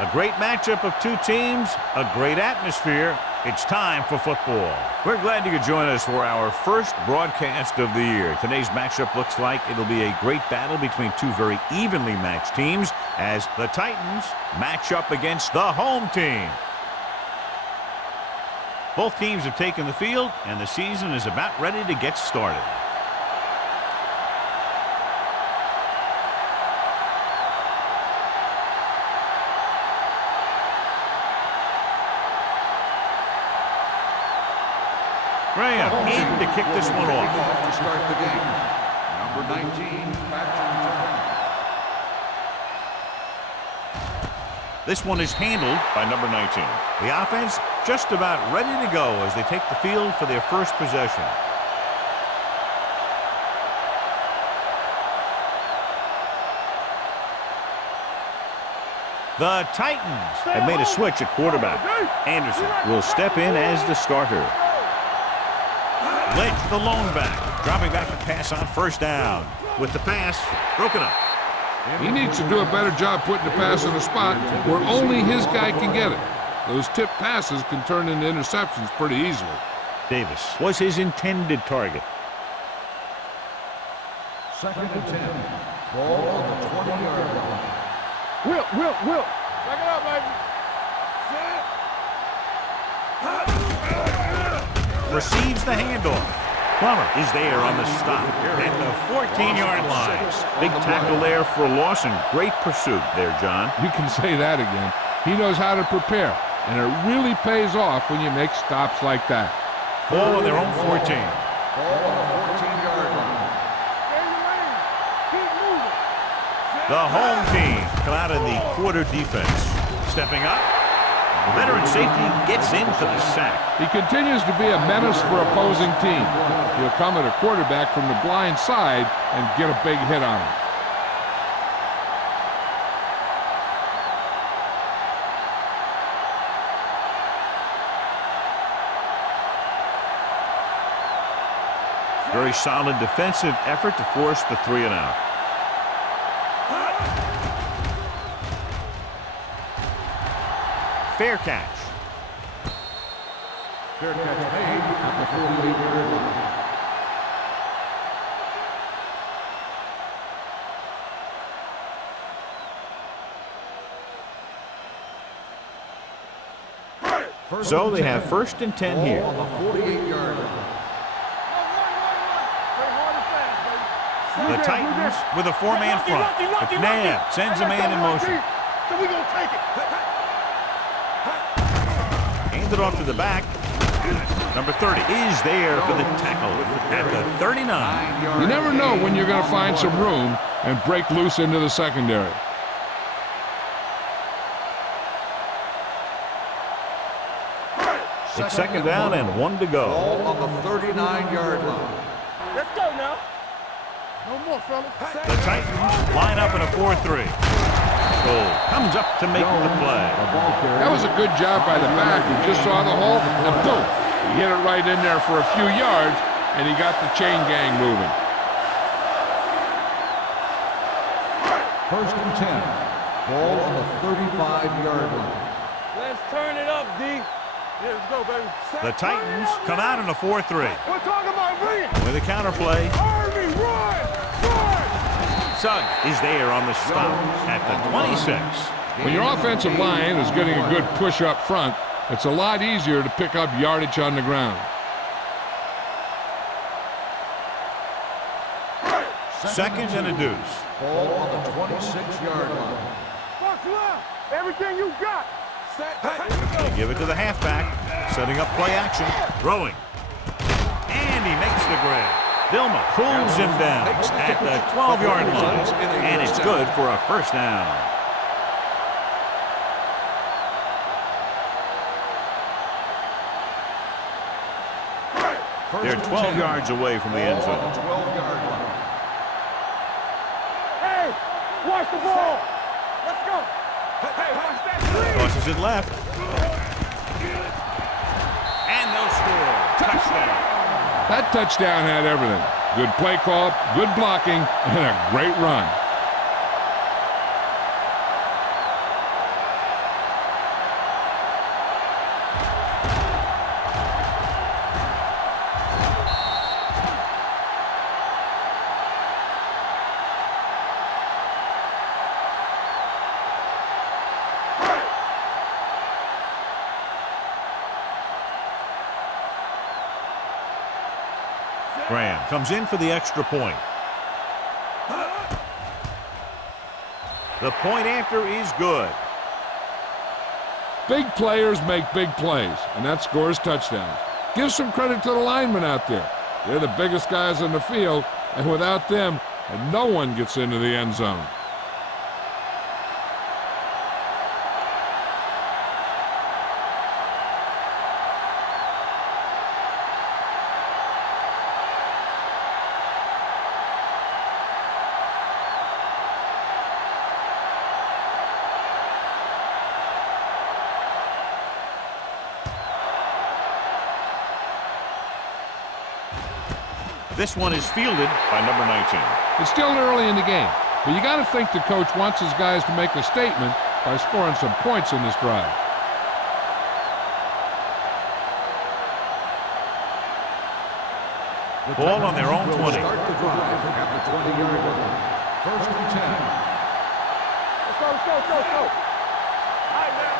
A great matchup of two teams, a great atmosphere. It's time for football. We're glad you could join us for our first broadcast of the year. Today's matchup looks like it'll be a great battle between two very evenly matched teams as the Titans match up against the home team. Both teams have taken the field, and the season is about ready to get started. Graham in to kick this one off. To start the game, number 19, This one is handled by number 19. The offense just about ready to go as they take the field for their first possession. The Titans have made a switch at quarterback. Anderson will step in as the starter. Lynch, the lone back, dropping back to pass on first down. With the pass, broken up. He needs to do a better job putting the pass in a spot where only his guy can get it. Those tip passes can turn into interceptions pretty easily. Davis was his intended target. 2nd and 10. Ball on the 20-yard line. Will. Back it up, baby. Receives the handoff. Plummer is there on the stop at the 14-yard line. Big tackle there for Lawson. Great pursuit there, John. You can say that again. He knows how to prepare, and it really pays off when you make stops like that. Ball on their own 14. Ball on the 14-yard line. The home team come out in the quarter defense. Stepping up. The veteran safety gets into the sack. He continues to be a menace for opposing teams. He'll come at a quarterback from the blind side and get a big hit on him. Very solid defensive effort to force the 3 and out. Fair catch. Fair catch made at the 48-yard line. So they have 1st and 10 here. On the 48-yard line. The Titans with a 4-man front. McNabb sends a man in motion. So we gonna take it. Hands it off to the back. Number 30 is there for the tackle at the 39. You never know when you're going to find some room and break loose into the secondary. It's 2nd down and 1 to go. Ball on the 39-yard line. Let's go now. No more, fellas. The Titans line up in a 4-3. Gold comes up to make the play. That was a good job by the back who just saw the hole, and boom, he hit it right in there for a few yards, and he got the chain gang moving. 1st and 10. Ball on the 35-yard line. Let's turn it up, D. Yeah, let's go, baby. The Titans come out in a 4-3. We're talking about bringing. With a counterplay. Army, run! Suggs is there on the stop at the 26. When your offensive line is getting a good push up front, it's a lot easier to pick up yardage on the ground. 2nd and a deuce. Ball on the 26-yard line. Box left. Everything you got. They give it to the halfback, setting up play action, throwing. And he makes the grab. Vilma pulls him down at the 12-yard line, and it's good for a 1st down. They're 12 yards away from the end zone. 12-yard line. Hey, watch the ball. Let's go. Hey, watch that screen. Tosses it left. And they'll score. Touchdown. That touchdown had everything. Good play call, good blocking, and a great run. Graham comes in for the extra point. The point after is good. Big players make big plays, and that scores touchdowns. Give some credit to the linemen out there. They're the biggest guys on the field, and without them, no one gets into the end zone. This one is fielded by number 19. It's still early in the game, but you got to think the coach wants his guys to make a statement by scoring some points in this drive. Ball on their own 20. Start the drive at the 20-yard line. First and 10. Let's go. All right, man.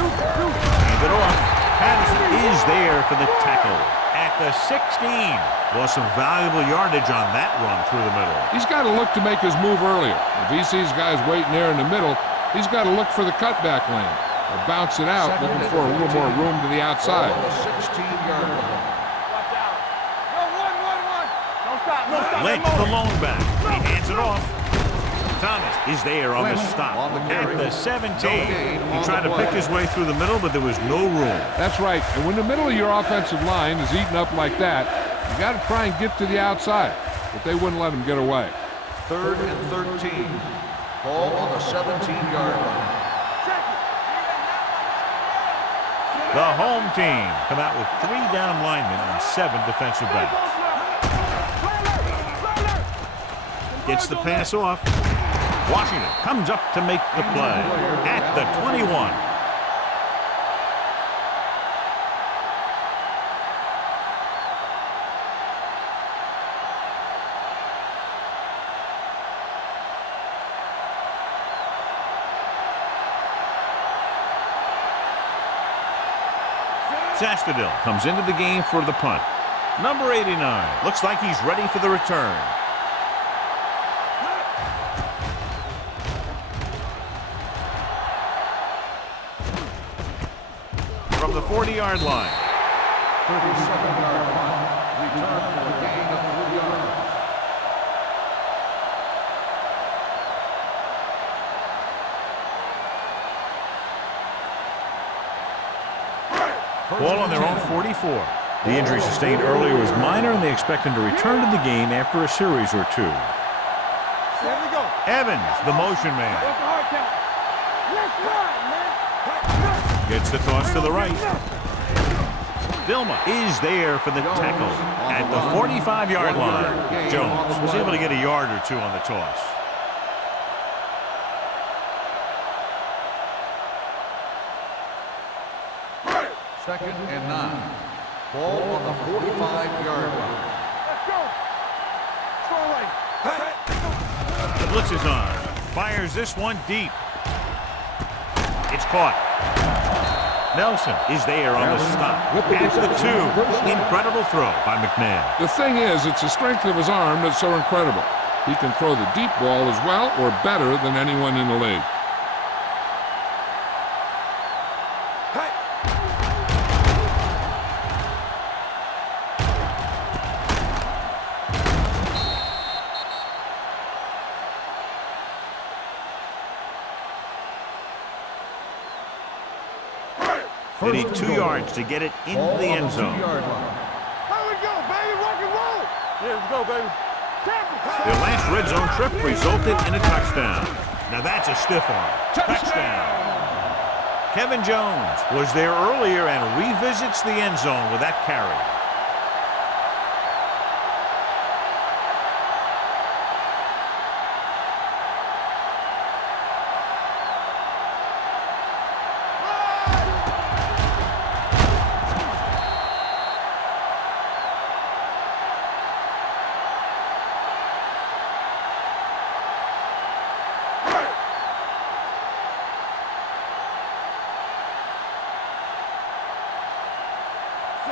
Hand it off. Patterson is there for the tackle at the 16. Lost some valuable yardage on that run through the middle. He's got to look to make his move earlier. If he sees guys waiting there in the middle, he's got to look for the cutback lane or bounce it out, looking for a little more room to the outside. 16-yard line. Watch out. One. Don't stop. Lynch, the lone back. He hands it off. Thomas is there on the stop at the 17. He tried to pick his way through the middle, but there was no room. That's right. And when the middle of your offensive line is eaten up like that, you got to try and get to the outside. But they wouldn't let him get away. 3rd and 13. Ball on the 17-yard line. The home team come out with 3 down linemen and 7 defensive backs. Gets the pass off. Washington comes up to make the play at the 21. Sastadil comes into the game for the punt. Number 89 looks like he's ready for the return. From the 40-yard line. 37-yard line. Return for a gain of 3 yards. Ball on their own 44. The injury sustained earlier was minor, and they expect him to return to the game after a series or 2. Here we go. Evans, the motion man. What's the hard count? Let's run, man. Gets the toss to the right. Vilma is there for the tackle at the 45-yard line. Jones was able to get a yard or 2 on the toss. Second and 9. Ball on the 45-yard line. Let's go. Throw right. The blitz is on. Fires this one deep. It's caught. Nelson is there on the stop at the 2. Incredible throw by McNair. The thing is, it's the strength of his arm that's so incredible. He can throw the deep ball as well or better than anyone in the league. They need 2 yards to get it into the end zone. Here we go, baby. Rock and roll. Yeah, let's go, baby. Their last red zone trip resulted in a touchdown. Now that's a stiff arm. Touchdown. Kevin Jones was there earlier and revisits the end zone with that carry.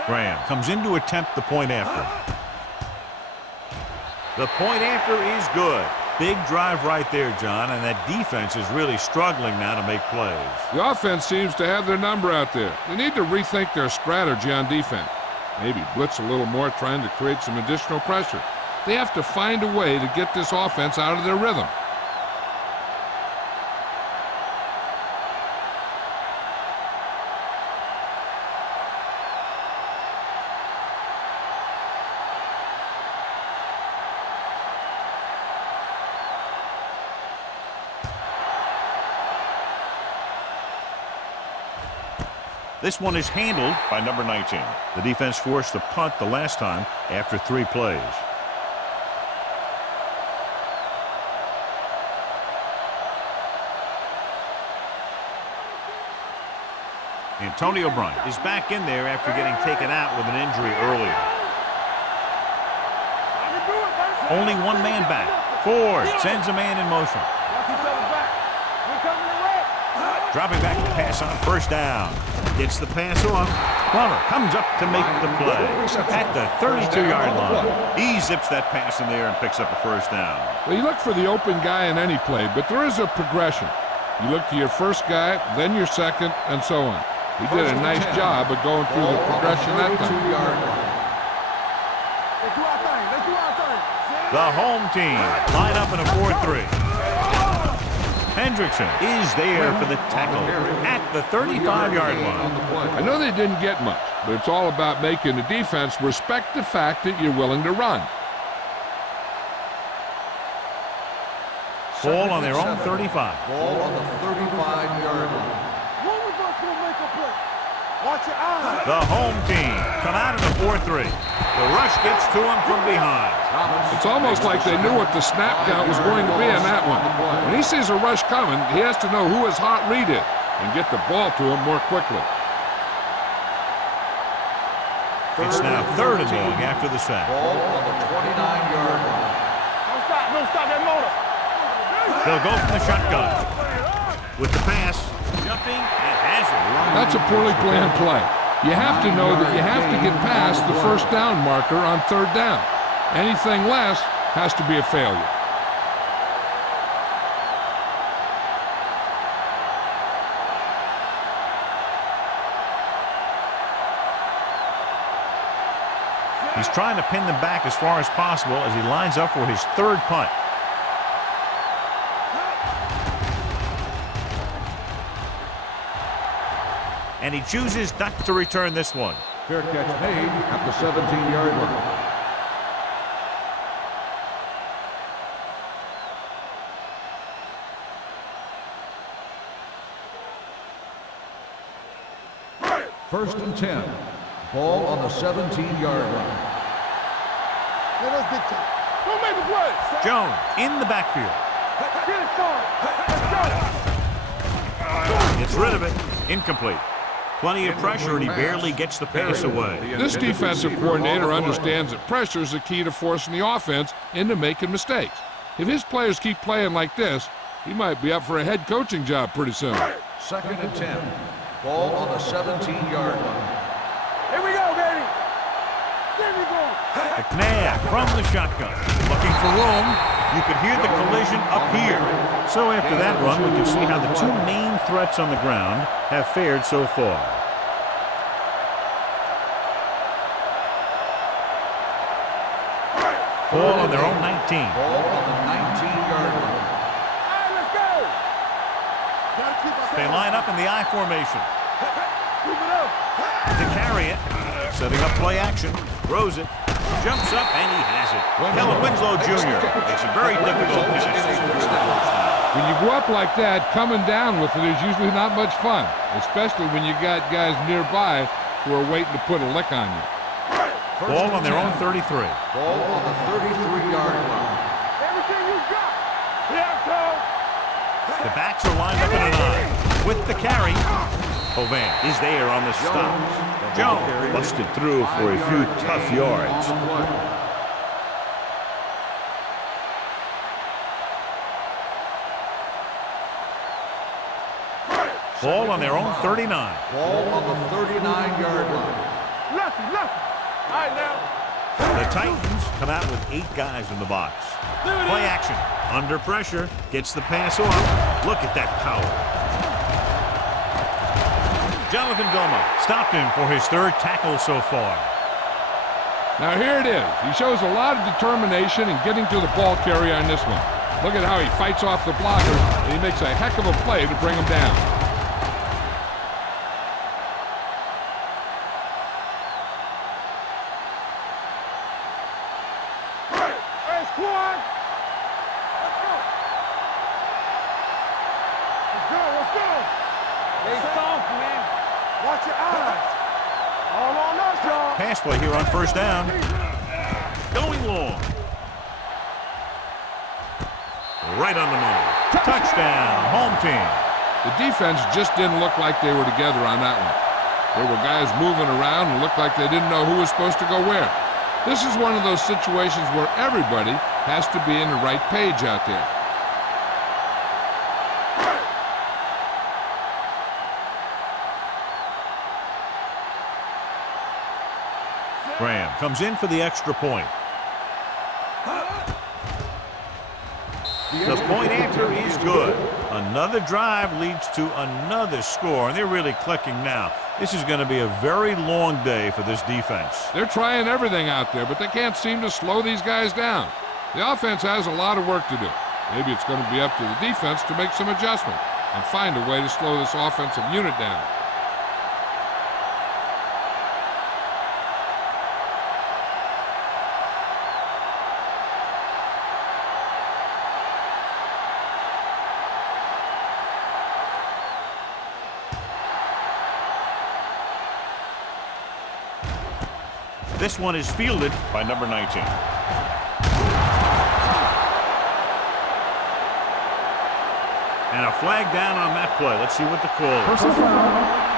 Graham comes in to attempt the point after. The point after is good. Big drive right there, John, and that defense is really struggling now to make plays. The offense seems to have their number out there. They need to rethink their strategy on defense. Maybe blitz a little more, trying to create some additional pressure. They have to find a way to get this offense out of their rhythm. This one is handled by number 19. The defense forced a punt the last time after 3 plays. Antonio Bryant is back in there after getting taken out with an injury earlier. Only one man back. Ford sends a man in motion. Dropping back to pass on first down. Gets the pass off. Plummer comes up to make the play at the 32-yard line. He zips that pass in there and picks up a first down. Well, you look for the open guy in any play, but there is a progression. You look to your first guy, then your second, and so on. He did a nice job of going through the progression that time. The home team line up in a 4-3. Hendrickson is there for the tackle at the 35-yard line. I know they didn't get much, but it's all about making the defense respect the fact that you're willing to run. Ball on their own 35. Ball on the 35-yard line. Watch your eyes. The home team come out in a 4-3. The rush gets to him from behind. It's almost like they knew what the snap count was going to be on that one. When he sees a rush coming, he has to know who his hot read is and get the ball to him more quickly. It's now 3rd and long after the sack. Ball on the 29-yard line. Don't stop that motor. They'll go from the shotgun. With the pass, jumping, and has it. That's a poorly planned play. You have to know that you have to get past the first down marker on 3rd down. Anything less has to be a failure. He's trying to pin them back as far as possible as he lines up for his 3rd punt. And he chooses not to return this one. Fair catch made at the 17-yard line. First and 10. Ball on the 17-yard line. Let us get to it. Don't make a play. Jones in the backfield. Get it, son. Gets rid of it. Incomplete. Plenty of pressure, and he barely gets the pass away. This defensive coordinator understands that pressure is the key to forcing the offense into making mistakes. If his players keep playing like this, he might be up for a head coaching job pretty soon. Second and 10. Ball on the 17-yard line. Here we go, baby. There we go. McNabb from the shotgun. Looking for room. You could hear the collision up here. So after that run, we can see how the 2 main threats on the ground have fared so far. Ball on their own 19. Ball on the 19-yard line. All right, let's go. Gotta keep us They line up in the I formation. Keep it up. To carry it. Setting up play action. Throws it. Jumps up, and he has it. Kellen Winslow Jr. makes it very difficult catch. When you go up like that, coming down with it is usually not much fun, especially when you got guys nearby who are waiting to put a lick on you. Ball on their own 33. Ball on the 33-yard line. Everything you got. Yeah, Cole. The backs are lined up in an I. With the carry, Hovan is there on the stop. Jones busted through for a few tough yards. Ball on their own 39. Ball on the 39-yard line. Lefty. All right, now. The Titans come out with 8 guys in the box. Play action. Under pressure. Gets the pass off. Look at that power. Jonathan Goma stopped him for his 3rd tackle so far. Now here it is. He shows a lot of determination in getting to the ball carrier on this one. Look at how he fights off the blocker, and he makes a heck of a play to bring him down. Hey, squad! Let's go! Let's go! Stay soft, man. Watch your eyes. All on us, y'all. Pass play here on 1st down. Going long. Right on the money. Touchdown, home team. The defense just didn't look like they were together on that one. There were guys moving around and looked like they didn't know who was supposed to go where. This is one of those situations where everybody has to be in the right page out there. Graham comes in for the extra point. The point after is good. Another drive leads to another score, and they're really clicking now. This is going to be a very long day for this defense. They're trying everything out there, but they can't seem to slow these guys down. The offense has a lot of work to do. Maybe it's going to be up to the defense to make some adjustment and find a way to slow this offensive unit down. This one is fielded by number 19. And a flag down on that play. Let's see what the call is. Personal foul,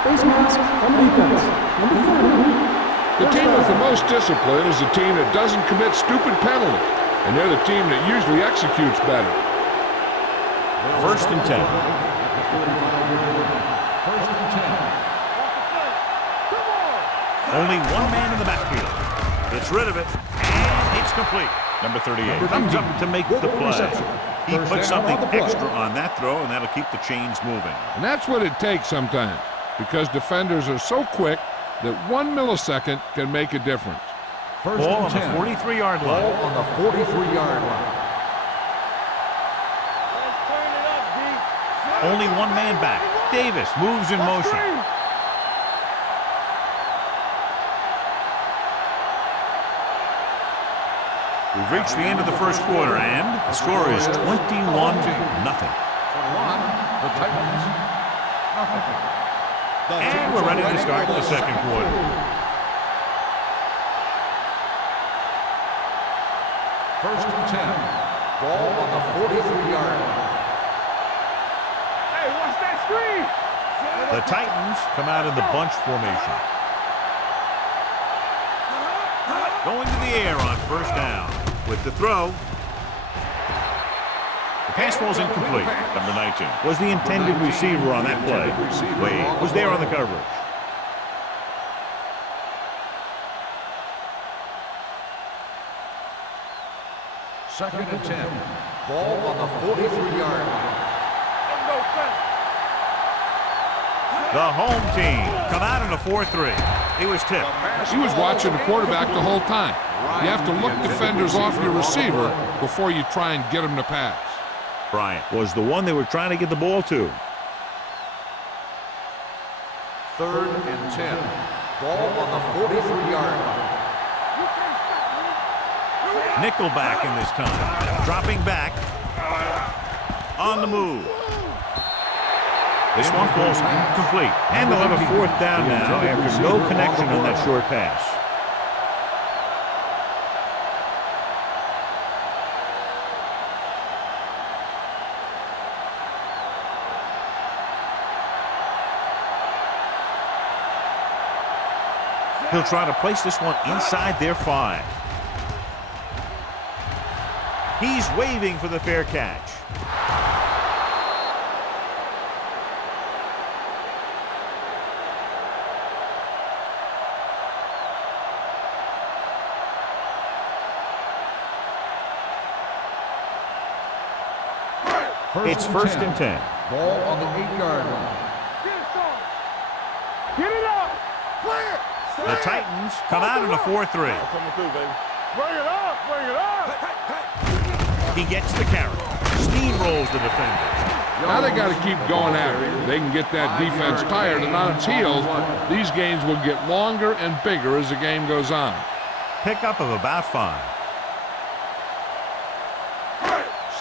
face mask on the defense. Number 4. The team with the most discipline is the team that doesn't commit stupid penalties, and they're the team that usually executes better. 1st and 10. 1st and 10. Only one man in the backfield. Gets rid of it, and it's complete. Number 38 comes up to make the play. He put something extra on that throw, and that'll keep the chains moving. And that's what it takes sometimes, because defenders are so quick that 1 millisecond can make a difference. First Ball and on 10. the 43-yard line. Ball on the 43-yard line. Let's turn it up, D. Only one man back. Davis moves in motion. We've reached the end of the 1st quarter, and the score is 21-0. 21, the Titans, nothing. And we're ready to start the 2nd quarter. First and 10. Ball on the 43-yard line. Hey, watch that screen. The Titans come out in the bunch formation. Going to the air on 1st down. With the throw. The pass ball's incomplete. Number 19 was the intended receiver on that play. Wade was there on the coverage. Second and 10. Ball on the 43-yard line. The home team come out in a 4-3. He was tipped. He was watching the quarterback the whole time. You have to look defenders off your receiver before you try and get him to pass. Bryant was the one they were trying to get the ball to. 3rd and 10. Ball on the 43-yard line. Nickelback in this time. Dropping back. On the move. This one falls incomplete. And they'll have a 4th down now after no connection on that short pass. He'll try to place this one inside their 5. He's waving for the fair catch. It's first and 10. Ball on the 8-yard line. Get it, son. Get it up. Clear. The Titans come out in a 4-3. Coming through, baby. Bring it up. Bring it up. He gets the carry. Steamrolls the defender. Now they got to keep going after it. They can get that defense tired and on its heels. These games will get longer and bigger as the game goes on. Pickup of about 5.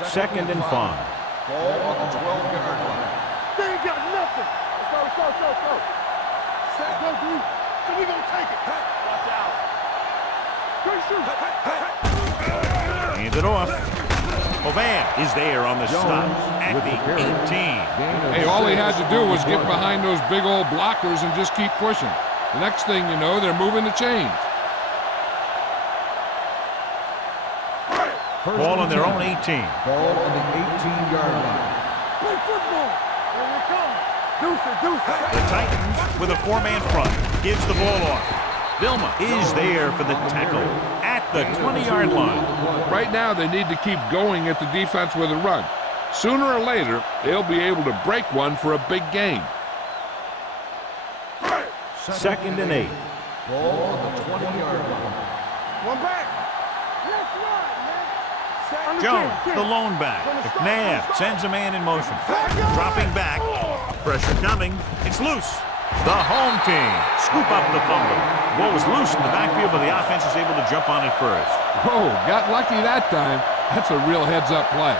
Second and 5. Ball on the 12-yard line. They ain't got nothing. Let's go. Let's go, D. So we gonna take it. Watch out. Good shoot. Hands it off. Ovan is there on the stop at the 18. Hey, all he had to do was get behind those big old blockers and just keep pushing. The next thing you know, they're moving the chains. Ball on their own 18. Ball on the 18-yard line. Play football. Here we come. Deuce it. The Titans with a 4-man front gives the ball off. Vilma is there for the tackle at the 20-yard line. Right now, they need to keep going at the defense with a run. Sooner or later, they'll be able to break one for a big gain. Second and 8. Ball on the 20-yard line. One back. Let's run, man. Jones, the lone back. McNabb sends a man in motion. Dropping back. Pressure coming. It's loose. The home team scoop up the fumble. Ball was loose in the backfield, but the offense is able to jump on it first. Oh, got lucky that time. That's a real heads-up play.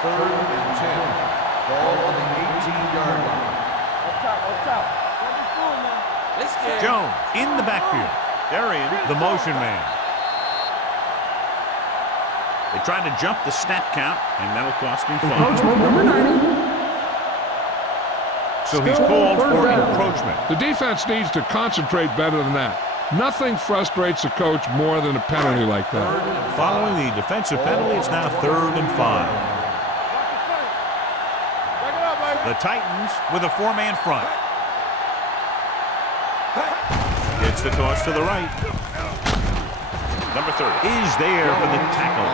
Third and 10. Ball on the 18-yard line. Up top. Let me through, man. Let's get Jones in the backfield. They're in the motion man. They tried to jump the snap count, and that'll cost him 5. Encroachment number 90. So he's called for encroachment. The defense needs to concentrate better than that. Nothing frustrates a coach more than a penalty like that. Following the defensive penalty, it's now 3rd and 5. The Titans with a 4-man front. It's the toss to the right. Number 30 is there for the tackle.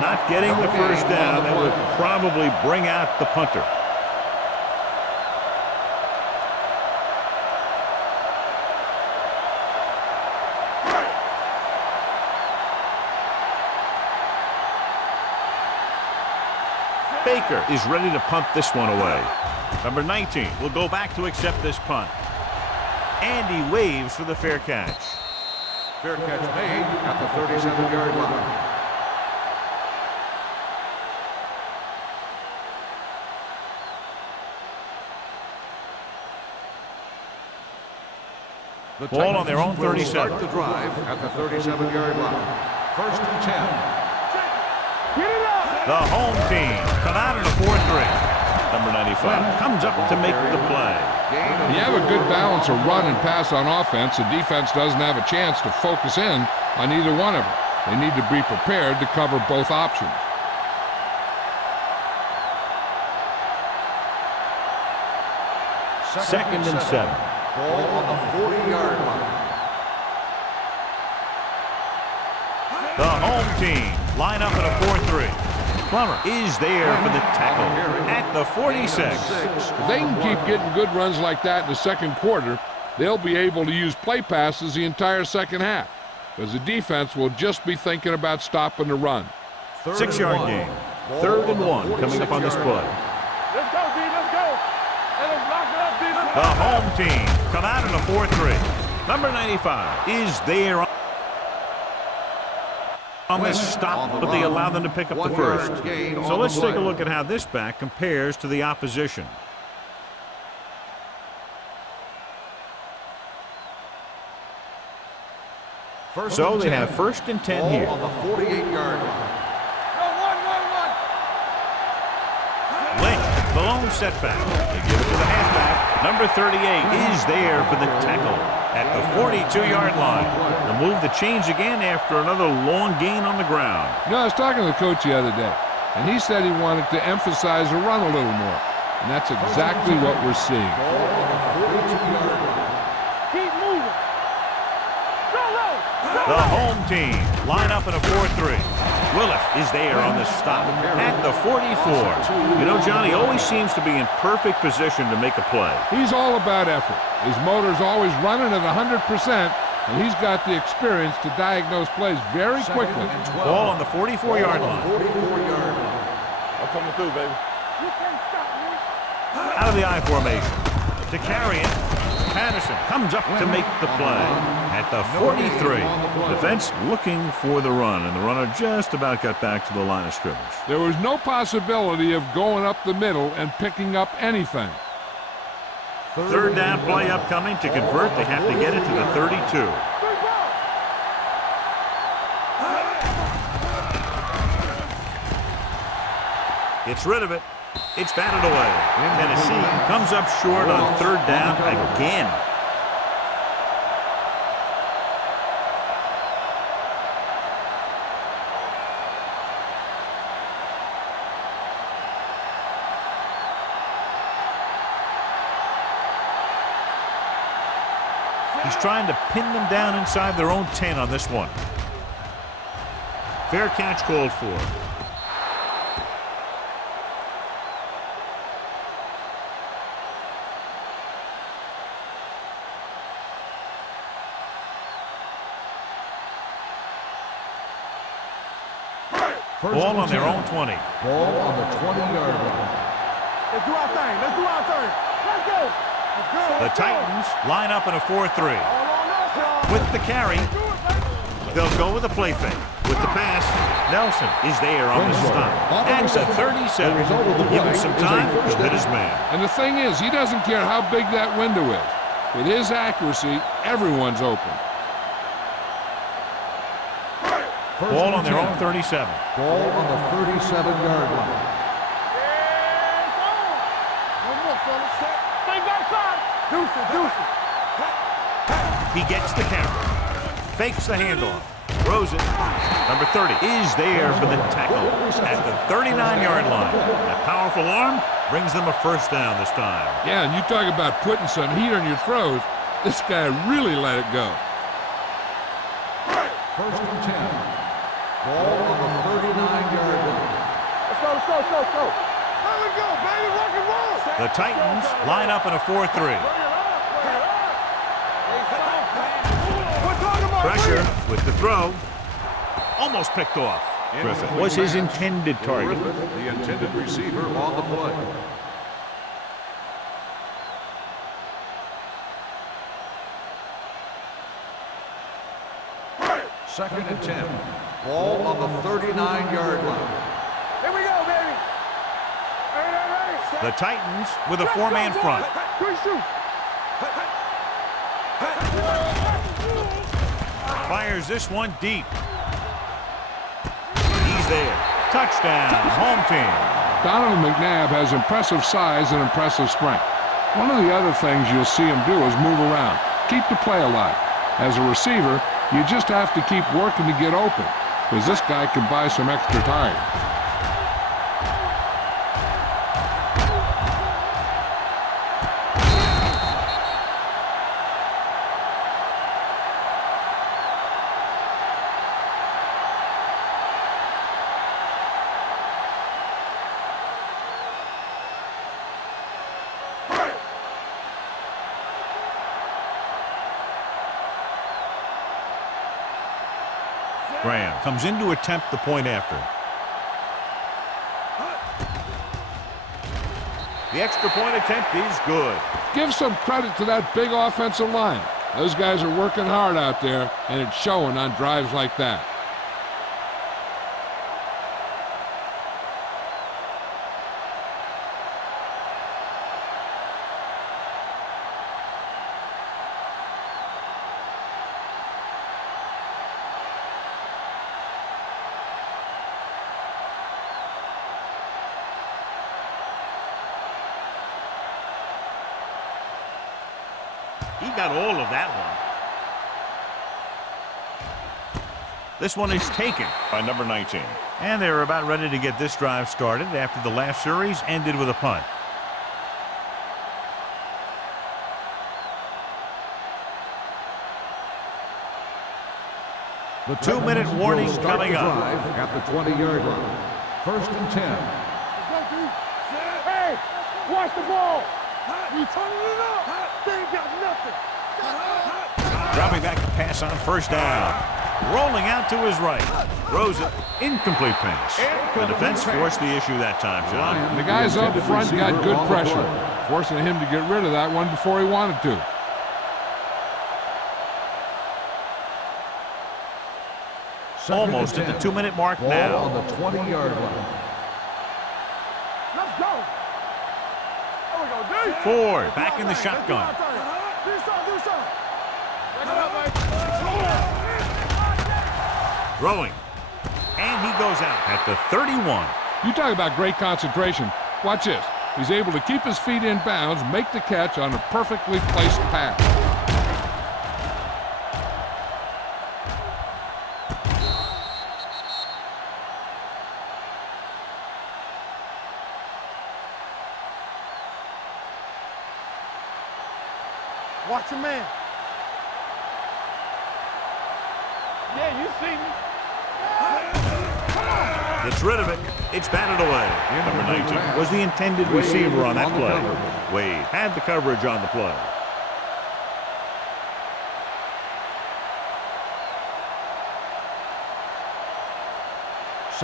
Not getting the first down. That would probably bring out the punter. Baker is ready to punt this one away. Number 19 will go back to accept this punt. And he waves for the fair catch. Fair catch made at the 37-yard line. The Ball on their own Titans will 37. start the drive at the 37-yard line. First and 10. Get it up. The home team come out in a 4-3. Number 95 comes up to make the play. You have a good balance of run and pass on offense. The defense doesn't have a chance to focus in on either one of them. They need to be prepared to cover both options. Second and 7. Ball on the 40-yard line. The home team line up in a 4-3. Plummer is there for the tackle at the 46. If they can keep getting good runs like that in the second quarter, they'll be able to use play passes the entire second half, because the defense will just be thinking about stopping the run. 6-yard gain. 3rd and 1 coming up on this play. Let's go, D. Let's go. And let's lock it up, D. The home team come out in a 4-3. Number 95 is there on this stop, but they allow them to pick up the first. So let's take a look at how this back compares to the opposition. So they have 1st and 10 here. On the 48-yard line. Lynch, the lone setback. They give it to the halfback. Number 38 is there for the tackle at the 42-yard line. The move to change again after another long gain on the ground. You know, I was talking to the coach the other day, and he said he wanted to emphasize the run a little more. And that's exactly what we're seeing. Ball on the 42-yard line. Keep moving. Go low. The home team line up in a 4-3. Willis is there on the stop at the 44. You know, Johnny always seems to be in perfect position to make a play. He's all about effort. His motor's always running at 100%, and he's got the experience to diagnose plays very quickly. Ball on the 44-yard line. 44-yard line. I'm coming through, baby. Out of the I formation. To carry it. Patterson comes up to make the play at the 43. Defense looking for the run, and the runner just about got back to the line of scrimmage. There was no possibility of going up the middle and picking up anything. Third down play upcoming. To convert, they have to get it to the 32. Gets rid of it. It's batted away. Tennessee comes up short on third down again. He's trying to pin them down inside their own 10 on this one. Fair catch called for. Ball on their own 20. Ball on the 20-yard line. Let's do our thing. Let's do our thing. Let's go. Let's go. The Titans line up in a 4-3. With the carry, they'll go with a play fake. With the pass, Nelson is there on the stop. At the 37. Give him some time, he'll hit his man. And the thing is, he doesn't care how big that window is. With his accuracy, everyone's open. Ball on their own 37. Ball on the 37-yard line. He gets the carry. Fakes the handoff. Throws it. Number 30 is there for the tackle at the 39-yard line. That powerful arm brings them a first down this time. Yeah, and you talk about putting some heat on your throws. This guy really let it go. First and 10. Ball on the 39-yard line. Let's go, let's go, let's go, let's go. Let it go, baby, rock and roll. The Titans line up in a 4-3. Pressure with the throw. Almost picked off. Griffith was his intended target. The intended receiver on the play. Second and 10. Ball on the 39-yard line. Here we go, baby. Ready. The Titans with a four-man front. Good shoot. Fires this one deep. He's there. Touchdown, home team. Donovan McNabb has impressive size and impressive strength. One of the other things you'll see him do is move around, keep the play alive. As a receiver, you just have to keep working to get open, because this guy can buy some extra time. Graham comes in to attempt the point after. The extra point attempt is good. Give some credit to that big offensive line. Those guys are working hard out there, and it's showing on drives like that. He got all of that one. This one is taken by number 19. And they're about ready to get this drive started after the last series ended with a punt. The 2-minute warning coming up. At the 20-yard line. First and 10. Hey, watch the ball. We turning it up. They ain't got nothing. Dropping back to pass on first down. Rolling out to his right. Throws it. Incomplete pass. The defense forced the issue that time, John. The guys up front got good pressure, forcing him to get rid of that one before he wanted to. Almost at the 2-minute mark now. On the 20-yard line. Let's go. There we go, dude. Ford back in the shotgun. Do something. Back it up, man. Throwing. And he goes out at the 31. You talk about great concentration. Watch this. He's able to keep his feet in bounds, make the catch on a perfectly placed pass. Watch your man. Yeah, you see me. Gets rid of it. It's batted away. Number 19 was the intended receiver on that play. Wade had the coverage on the play.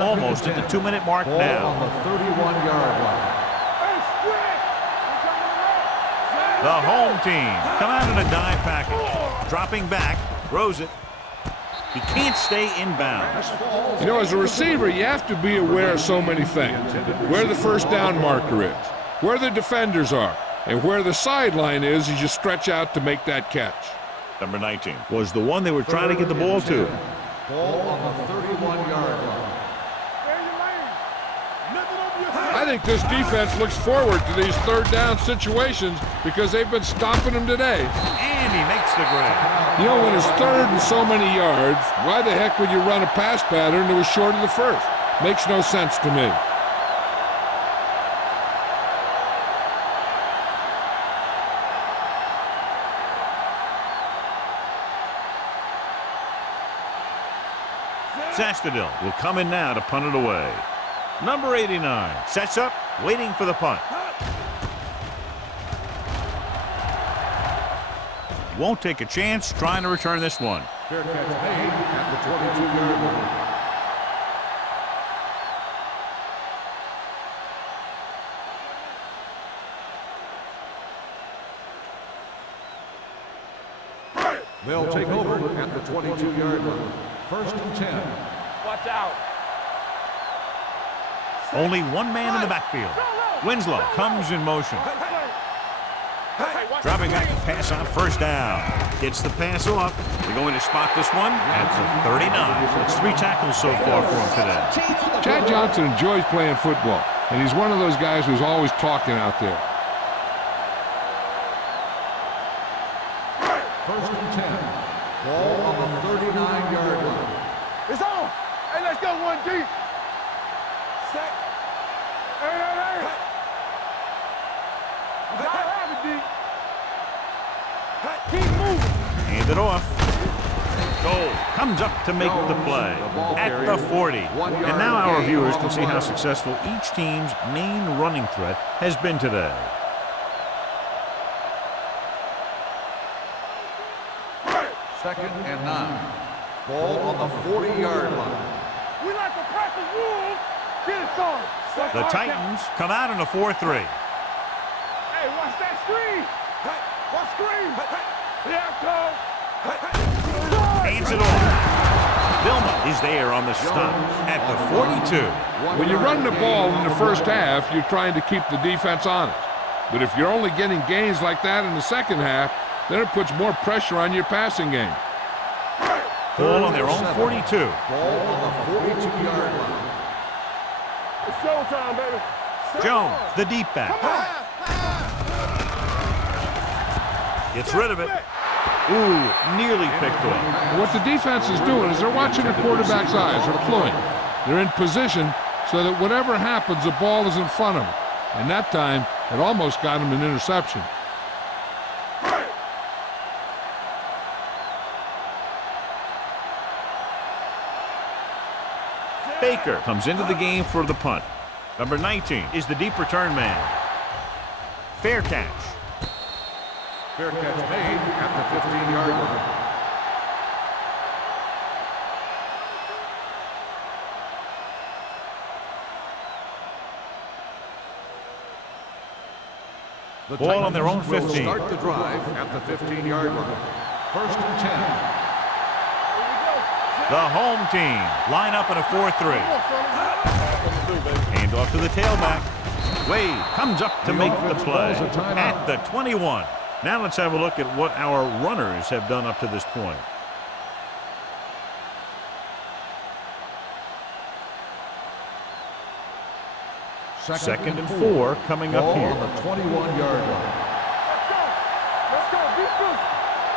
Almost at the 2-minute mark now. On the 31-yard line. The home team come out in a dive package. Dropping back, throws it. He can't stay in bounds. You know, as a receiver, you have to be aware of so many things. Where the first down marker is, where the defenders are, and where the sideline is as you stretch out to make that catch. Number 19 was the one they were trying to get the ball to. Ball on the 31-yard line. I think this defense looks forward to these third down situations because they've been stopping them today. And he makes the grab. You know, when it's third and so many yards, why the heck would you run a pass pattern that was short of the first? Makes no sense to me. Sastadil will come in now to punt it away. Number 89 sets up, waiting for the punt. Won't take a chance trying to return this one. Fair catch made at the 22-yard line. They'll take over at the 22-yard line. First and 10. Watch out. Only one man in the backfield. Winslow comes in motion. Dropping back to pass on first down. Gets the pass off. They're going to spot this one at the 39. That's 3 tackles so far for him today. Chad Johnson enjoys playing football, and he's one of those guys who's always talking out there. First and 10. Ball on the 39-yard line. It's on. Hey, let's go one deep. Set. Hey. You gotta have it deep. Keep moving. Hand it off. Goal comes up to make the play at the 40. And now our viewers can see how successful each team's main running threat has been today. Second and 9. Ball on the 40-yard line. We like to practice rules. Get it started. The Titans come out in a 4-3. Hey, watch that screen. Watch screen. Here I come. Hands it off. Vilma is there on the stop at the 42. When you run the ball in the first half, you're trying to keep the defense honest. But if you're only getting gains like that in the second half, then it puts more pressure on your passing game. Ball on their own 42. Ball on the 42-yard line. It's showtime, baby. Jones, the deep back. Gets rid of it. Ooh, nearly picked off. What the defense is doing is they're watching the quarterback's eyes. They're pulling. They're in position so that whatever happens, the ball is in front of them. And that time, it almost got him an interception. Baker comes into the game for the punt. Number 19 is the deep return man. Fair catch. Fair catch made at the 15-yard line. The Ball on their own 15. Will start the drive at the 15-yard line. First and 10. The home team line up in a 4-3. Hand off to the tailback. Wade comes up to make the play at the 21. Now let's have a look at what our runners have done up to this point. Second and 4 coming up here. On the 21-yard line. Let's go. Defense.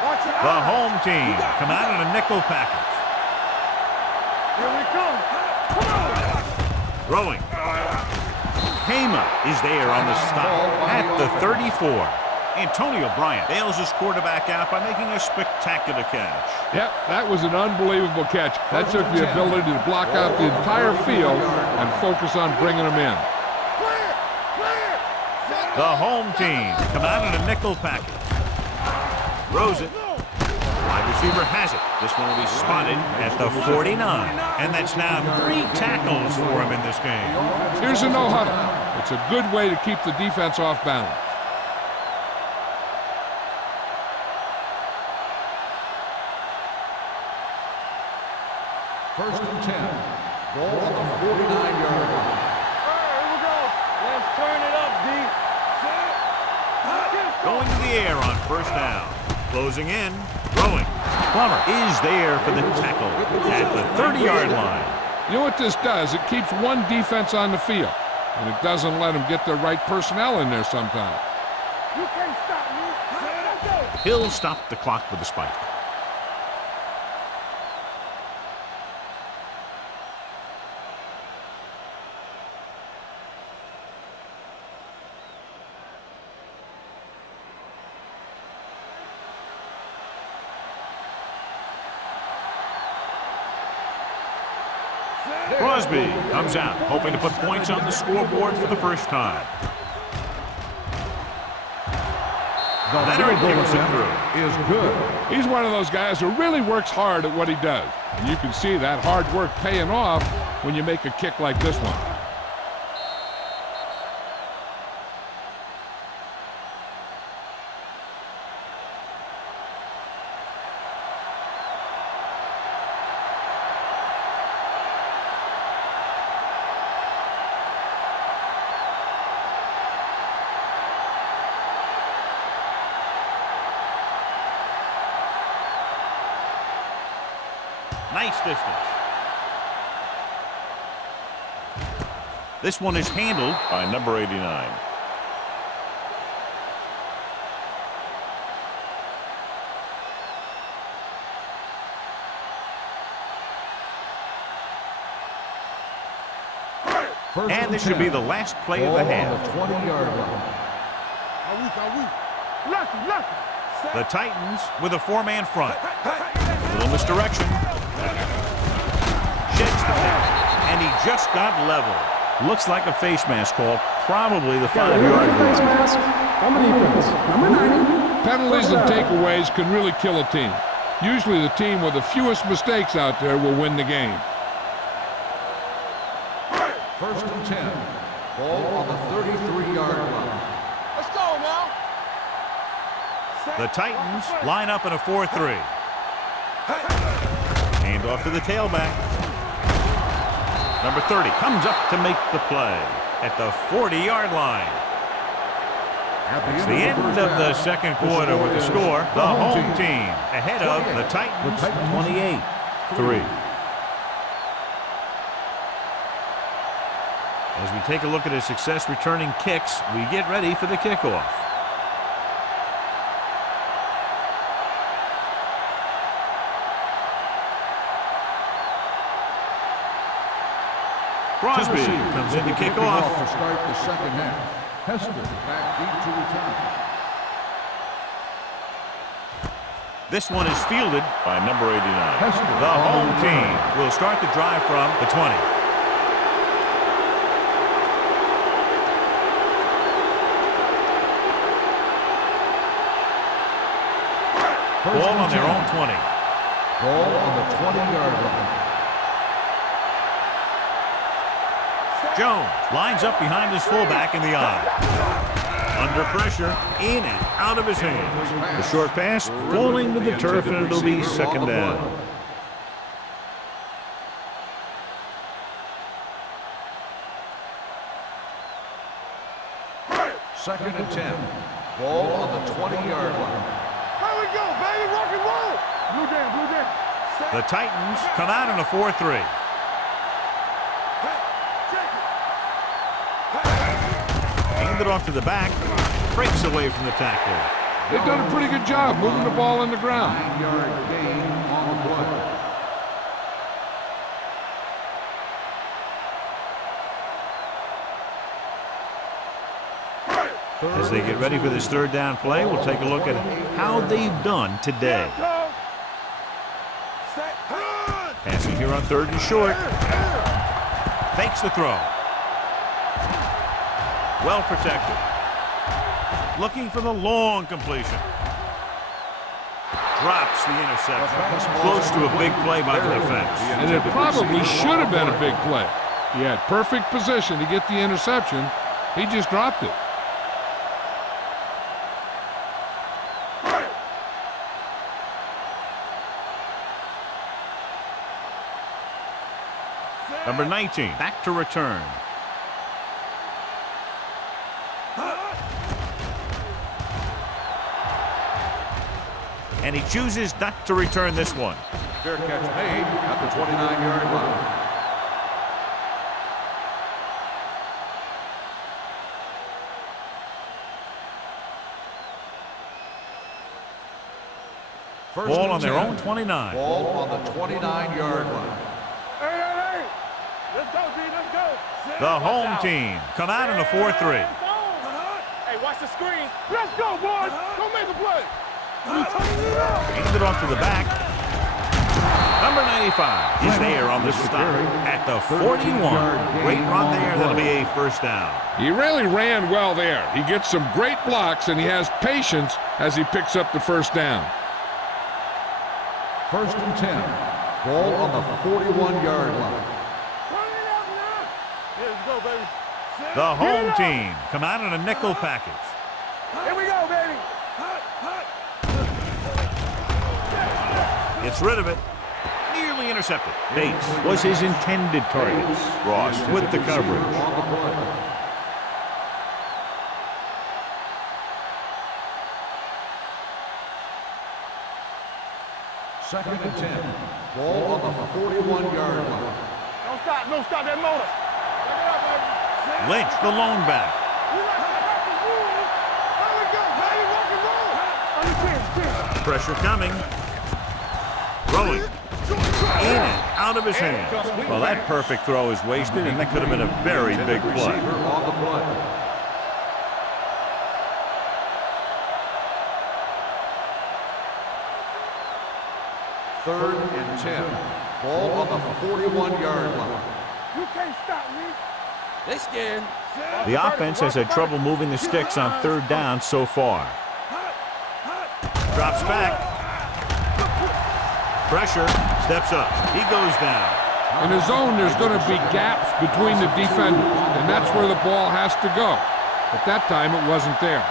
Watch it. The home team come out in a nickel package. Here we come. Come on. Throwing. Hema is there on the stop at the 34. Antonio Bryant bails his quarterback out by making a spectacular catch. Yep, that was an unbelievable catch. That took the ability to block out the entire field and focus on bringing them in. The home team come out in a nickel package. Throws it. Wide receiver has it. This one will be spotted at the 49. And that's now 3 tackles for him in this game. Here's a no-huddle. It's a good way to keep the defense off balance. First and 10. Ball on the 49-yard line. Here we go. Let's turn it up, D. Going to the air on first down. Closing in. Throwing. Plummer is there for the tackle at the 30-yard line. You know what this does? It keeps one defense on the field, and it doesn't let them get the right personnel in there sometimes. You can't stop me. Let's go. He'll stop the clock with a spike. Crosby comes out, hoping to put points on the scoreboard for the first time. Leonard kicks it through. Is good. He's one of those guys who really works hard at what he does. And you can see that hard work paying off when you make a kick like this one. Nice distance. This one is handled by number 89. And this should be the last play of the half. The 20-yard line. Lucky. The Titans with a 4-man front. Little misdirection. Sheds the pass, and he just got level. Looks like a face mask call, probably the 5-yard Face line. mask on the defense. Number 90. Penalties and takeaways can really kill a team. Usually the team with the fewest mistakes out there will win the game. First and 10. Ball on the 33-yard line. Let's go now. The Titans line up in a 4-3. Hand off to the tailback. Number 30 comes up to make the play at the 40-yard line. It's the end of the second quarter with the score. The home team ahead of the Titans 28-3. As we take a look at his success returning kicks, we get ready for the kickoff. Crosby comes in to kick off. To start the second half. Hester back deep to return. This one is fielded by number 89. Hester The home team will start the drive from the 20. Ball on their own 20. Ball on the 20-yard line. Jones lines up behind his fullback in the eye. Under pressure, in and out of his hands. The short pass falling to the turf, and it'll be second down. Second and 10. Ball on the 20-yard line. Here we go, baby. Rock and roll. Blue game, blue game. The Titans come out in a 4-3. Hand it off to the back. Breaks away from the tackler. They've done a pretty good job moving the ball in the ground. 9-yard gain on the play. As they get ready for this third down play, we'll take a look at how they've done today. Passing here on third and short. Fakes the throw. Well protected. Looking for the long completion. Drops the interception. Close to a big play by the defense. And it probably should have been a big play. He had perfect position to get the interception. He just dropped it. Number 19, back to return. And he chooses not to return this one. Fair catch made at the 29-yard line. Ball on their own 29. Ball on the 29-yard line. Hey. Let's go, D. Let's go. The home team come out in a 4-3. Hey, watch the screen. Let's go, boys. Go make a play. Hand it off to the back. Number 95 is there on the stop at the 41. Great run there. That'll be a first down. He really ran well there. He gets some great blocks, and he has patience as he picks up the first down. First and 10. Ball on the 41-yard line. Let's go, baby. The home team come out in a nickel package. Here we go, baby. Gets rid of it. Nearly intercepted. Bates was his intended target. Ross with the coverage. On the play. Second and 10. Ball on the 41-yard line. Don't stop that motor. Check it out, baby. Lynch, the lone back. Pressure coming. Throwing. In and out of his hands. Well, that perfect throw is wasted, and that could have been a very big play. Receiver on the play. Third and 10. Ball on the 41-yard line. You can't stop me. They scared. The offense has had trouble moving the sticks on third down so far. Drops back. Pressure. Steps up. He goes down. In the zone, there's going to be gaps between the defenders, and that's where the ball has to go. At that time, it wasn't there.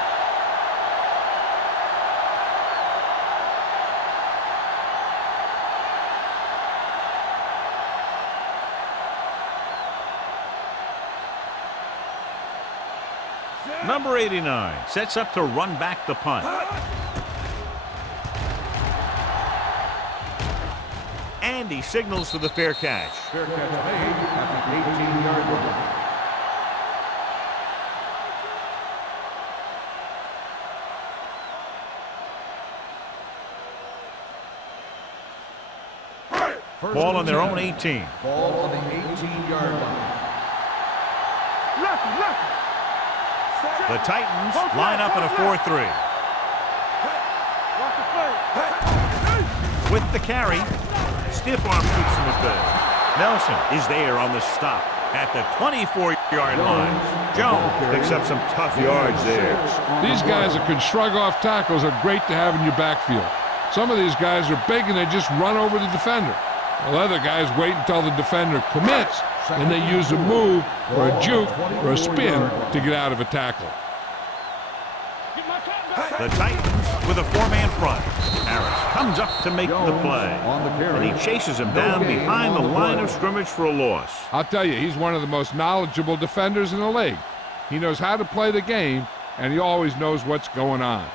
Number 89 sets up to run back the punt. And he signals for the fair catch. Fair catch made at the 18-yard line. Ball on their own 18. Ball on the 18-yard line. Lefty. The Titans line up in a 4-3. Watch the play. With the carry, stiff arm keeps him at bay. Nelson is there on the stop at the 24-yard line. Jones picks up some tough yards there. These guys that can shrug off tackles are great to have in your backfield. Some of these guys are big and they just run over the defender. While other guys wait until the defender commits, and they use a move or a juke or a spin to get out of a tackle. The Titans with a four-man front. Harris comes up to make the play. And he chases him down behind the line of scrimmage for a loss. I'll tell you, he's one of the most knowledgeable defenders in the league. He knows how to play the game, and he always knows what's going on.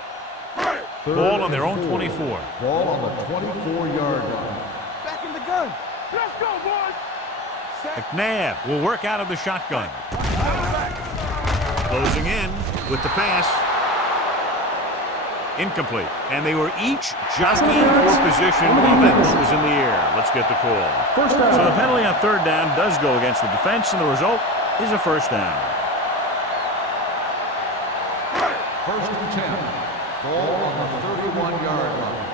Ball on their own 24. Ball on the 24-yard line. Back in the gun. Let's go, boys. McNabb will work out of the shotgun. Closing in with the pass. Incomplete. And they were each jockeying for position while that ball was in the air. Let's get the call. First down. So the penalty on third down does go against the defense, and the result is a first down. First and 10. Ball on the 31-yard line.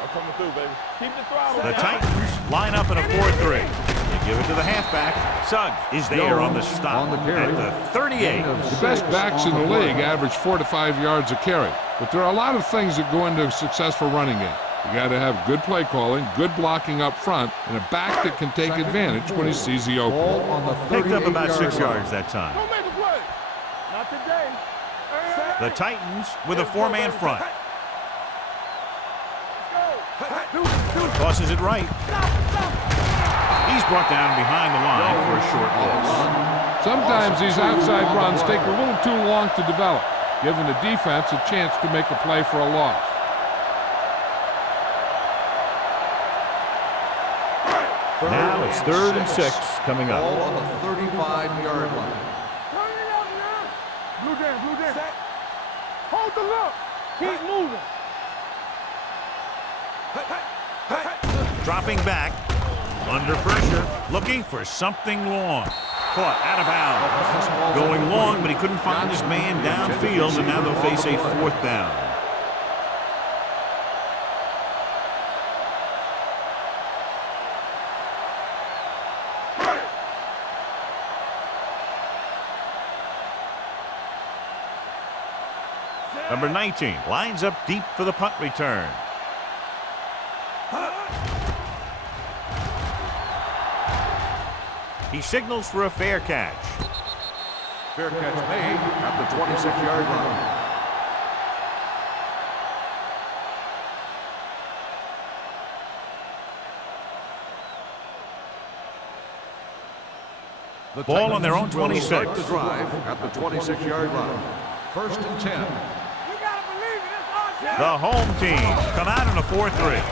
I'm coming through, baby. Keep the throttle. The Titans line up in a 4-3. They give it to the halfback. Suggs is there on the stop at the 38. The best backs in the league average 4 to 5 yards a carry. But there are a lot of things that go into a successful running game. You got to have good play calling, good blocking up front, and a back that can take advantage when he sees the open. Ball on the Picked up about 6 38-yard yards that time. Don't make a play. Not today. The Titans with a four-man front. Tosses it right. He's brought down behind the line for a short loss. Sometimes these outside runs take a little too long to develop, giving the defense a chance to make a play for a loss. Now it's 3rd and 6 coming up. Ball on the 35-yard line. Turn it up now. Blue down, blue down. Hold the look. Keep moving. Dropping back, under pressure, looking for something long. Caught out of bounds. Going long, but he couldn't find his man downfield, and now they'll face a 4th down. Number 19 lines up deep for the punt return. He signals for a fair catch. Fair catch made at the 26-yard line. The Ball on their own Titans will 26. start the drive at the 26-yard line. First and 10. You gotta believe it. It's our shot. The home team come out in a 4-3.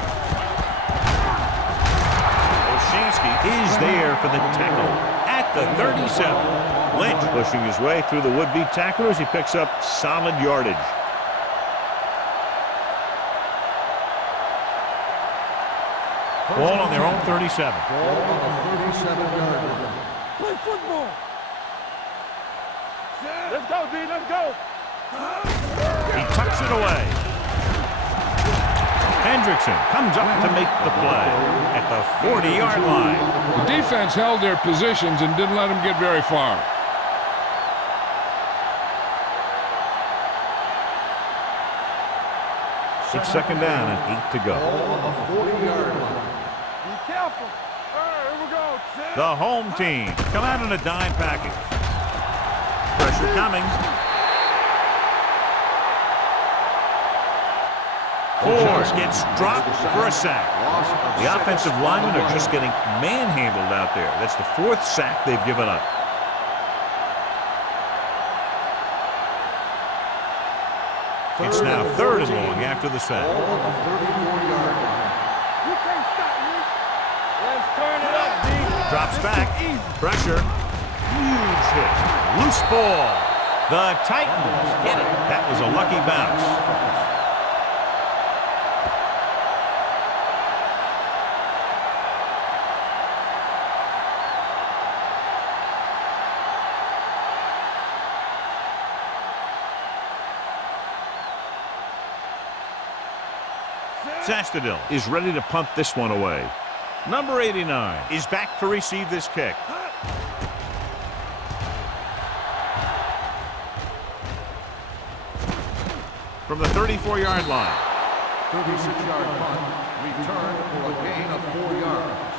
Olshansky is there for the tackle at the 37. Lynch pushing his way through the would-be tacklers. He picks up solid yardage. Ball on their own 37. Ball on the 37-yard line. Play football. Let's go, D. Let's go. He tucks it away. Hendrickson comes up to make the play at the 40-yard line. The defense held their positions and didn't let them get very far. It's 2nd down and 8 to go. Ball on the 40-yard line. Be careful. All right, here we go. The home team come out in a dime package. Pressure coming. Ford gets dropped for a sack. The offensive linemen are just getting manhandled out there. That's the 4th sack they've given up. It's now 3rd and long after the sack. Ball on the 34-yard line. You can't stop me. Let's turn it up, D. Drops back. Pressure. Huge hit. Loose ball. The Titans get it. That was a lucky bounce. Sastadil is ready to punt this one away. Number 89 is back to receive this kick. From the 34-yard line. 36-yard punt, returned for a gain of 4 yards.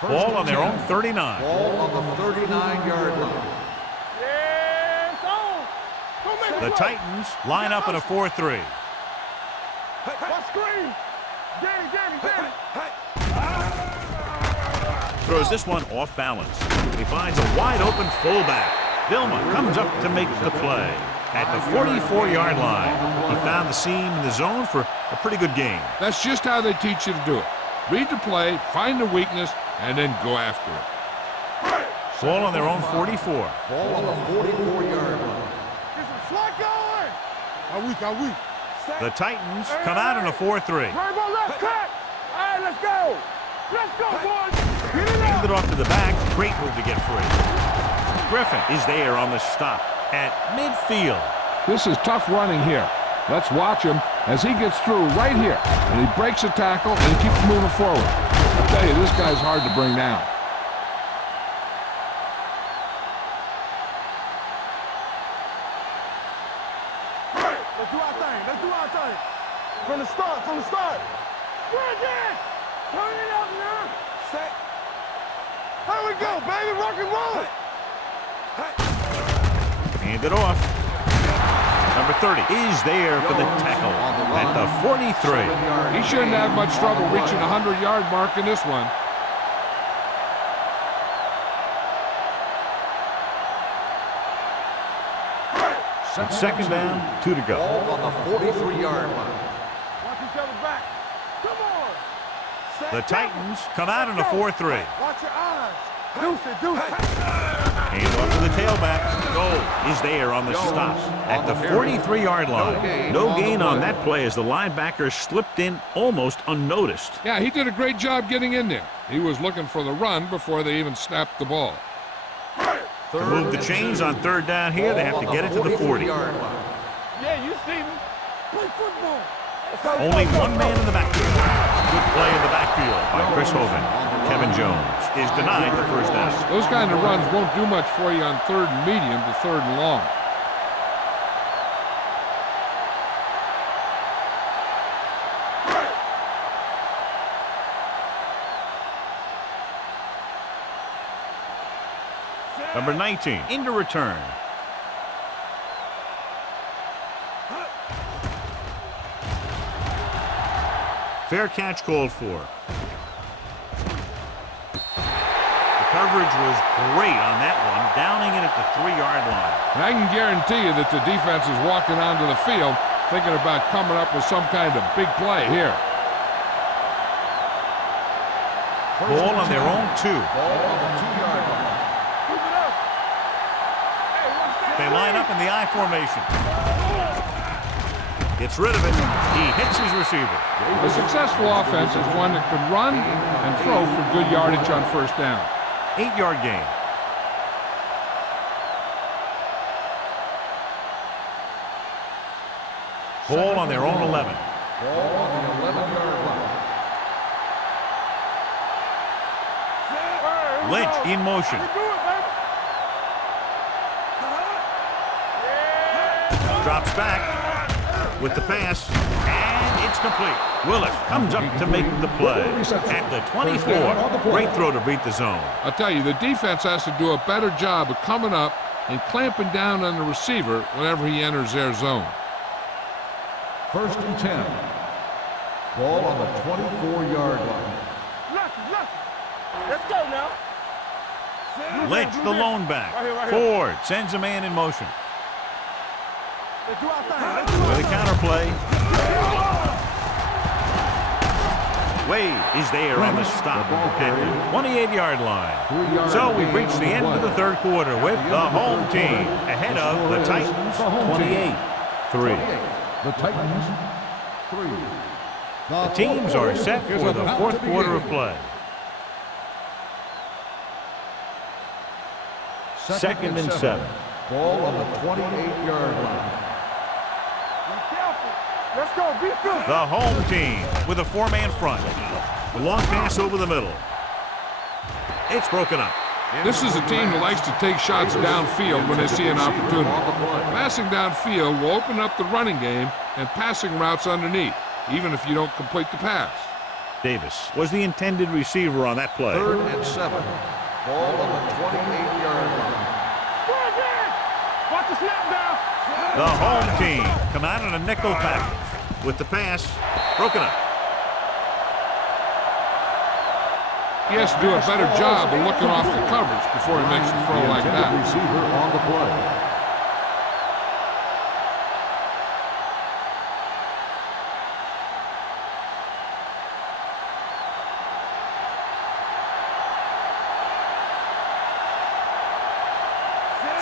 Ball on their own 39. Ball on the 39-yard line. Yeah, it's on. Go make it The work. Titans line up in a 4-3. What screen? Get it. Throws this one off balance. He finds a wide open fullback. Vilma comes up to make the play. At the 44-yard line, he found the seam in the zone for a pretty good gain. That's just how they teach you to do it. Read the play, find the weakness, and then go after it. Ball on their own 44. Ball on the 44-yard line. Get some slot going. I'm weak. The Titans come out in a 4-3. Rainbow left cut. All right, let's go. Let's go, boys. Get it Hand up. it off to the back. Great move to get free. Griffin is there on the stop at midfield. This is tough running here. Let's watch him as he gets through right here. And he breaks a tackle and he keeps moving forward. I tell you, this guy's hard to bring down. Let's do our thing. From the start. Bring it. Turn it up now. Set. Here we go, baby. Rock and roll. Hand it off. Number 30 is there for the tackle at the 43. He shouldn't have much trouble reaching the 100-yard mark in this one. It's second down, 2 to go. Ball on the 43-yard line. Watch each other back. Come on. Set. The Titans come out in a 4-3. Watch your eyes. Deuce it. Hand off to the tailback. Goal is there on the stop at the 43-yard line. No gain on that play as the linebacker slipped in almost unnoticed. Yeah, he did a great job getting in there. He was looking for the run before they even snapped the ball. To move the chains on third down here, they have to get it to the 40. Yeah, you see me. Play football. Let's go. Only one man in the backfield. Good play in the backfield by Chris Hovan. Kevin Jones is denied the first down. Those kind of runs won't do much for you on third and medium to third and long. Number 19 into return. Fair catch called for. The coverage was great on that one, downing it at the 3-yard line. And I can guarantee you that the defense is walking onto the field thinking about coming up with some kind of big play here. Ball on their own 2. Ball on the 2-yard line. Keep it up. Hey, watch that. They line up in the I formation. Gets rid of it. He hits his receiver. A successful offense is one that can run and throw for good yardage on first down. 8-yard gain. Ball on their own 11. Ball on the 11-yard line. Lynch in motion. You do it, baby. Drops back with the pass, and it's complete. Willis comes up to make the play at the 24. Great throw to beat the zone. I'll tell you, the defense has to do a better job of coming up and clamping down on the receiver whenever he enters their zone. First and 10. Ball on the 24-yard line. Lucky. Let's go now. Lynch, the lone back. Right here. Ford sends a man in motion. Let's do our thing. With a counterplay. Wade is there on the stop at the 28-yard line. So we've reached the end of the third quarter with the home team ahead of the Titans 28-3. The Titans 3. The teams are set for the fourth quarter of play. Second and 7. Ball on the 28-yard line. Be careful. Let's go. Be good. The home team with a 4-man front. The long pass over the middle. It's broken up. This is a team that likes to take shots downfield when they see an opportunity. Passing downfield will open up the running game and passing routes underneath, even if you don't complete the pass. Davis was the intended receiver on that play. 3rd and 7. Ball on the 28-yard line. Watch the snap down. The home team come out in a nickel package with the pass broken up. He has to do a better job of looking off the coverage before he makes a throw like that. Receiver on the play.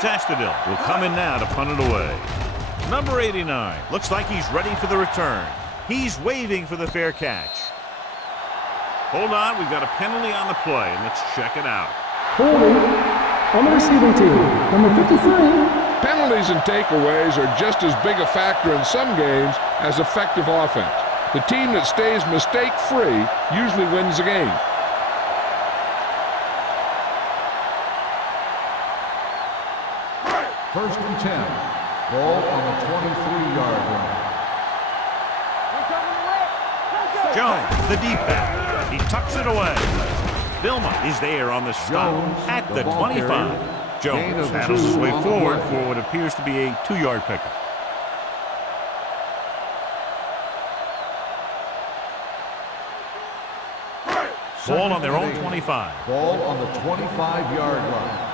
Sastadil will come in now to punt it away. Number 89 looks like he's ready for the return. He's waving for the fair catch. Hold on, we've got a penalty on the play, and let's check it out. Holding on the receiving team, number 53. Penalties and takeaways are just as big a factor in some games as effective offense. The team that stays mistake-free usually wins the game. First and 10. Ball on the 23-yard line. Jones, the deep back. He tucks it away. Vilma is there on the stop at the 25. Jones paddles his way forward for what appears to be a 2-yard pickup. Ball on their own 25. Ball on the 25-yard line.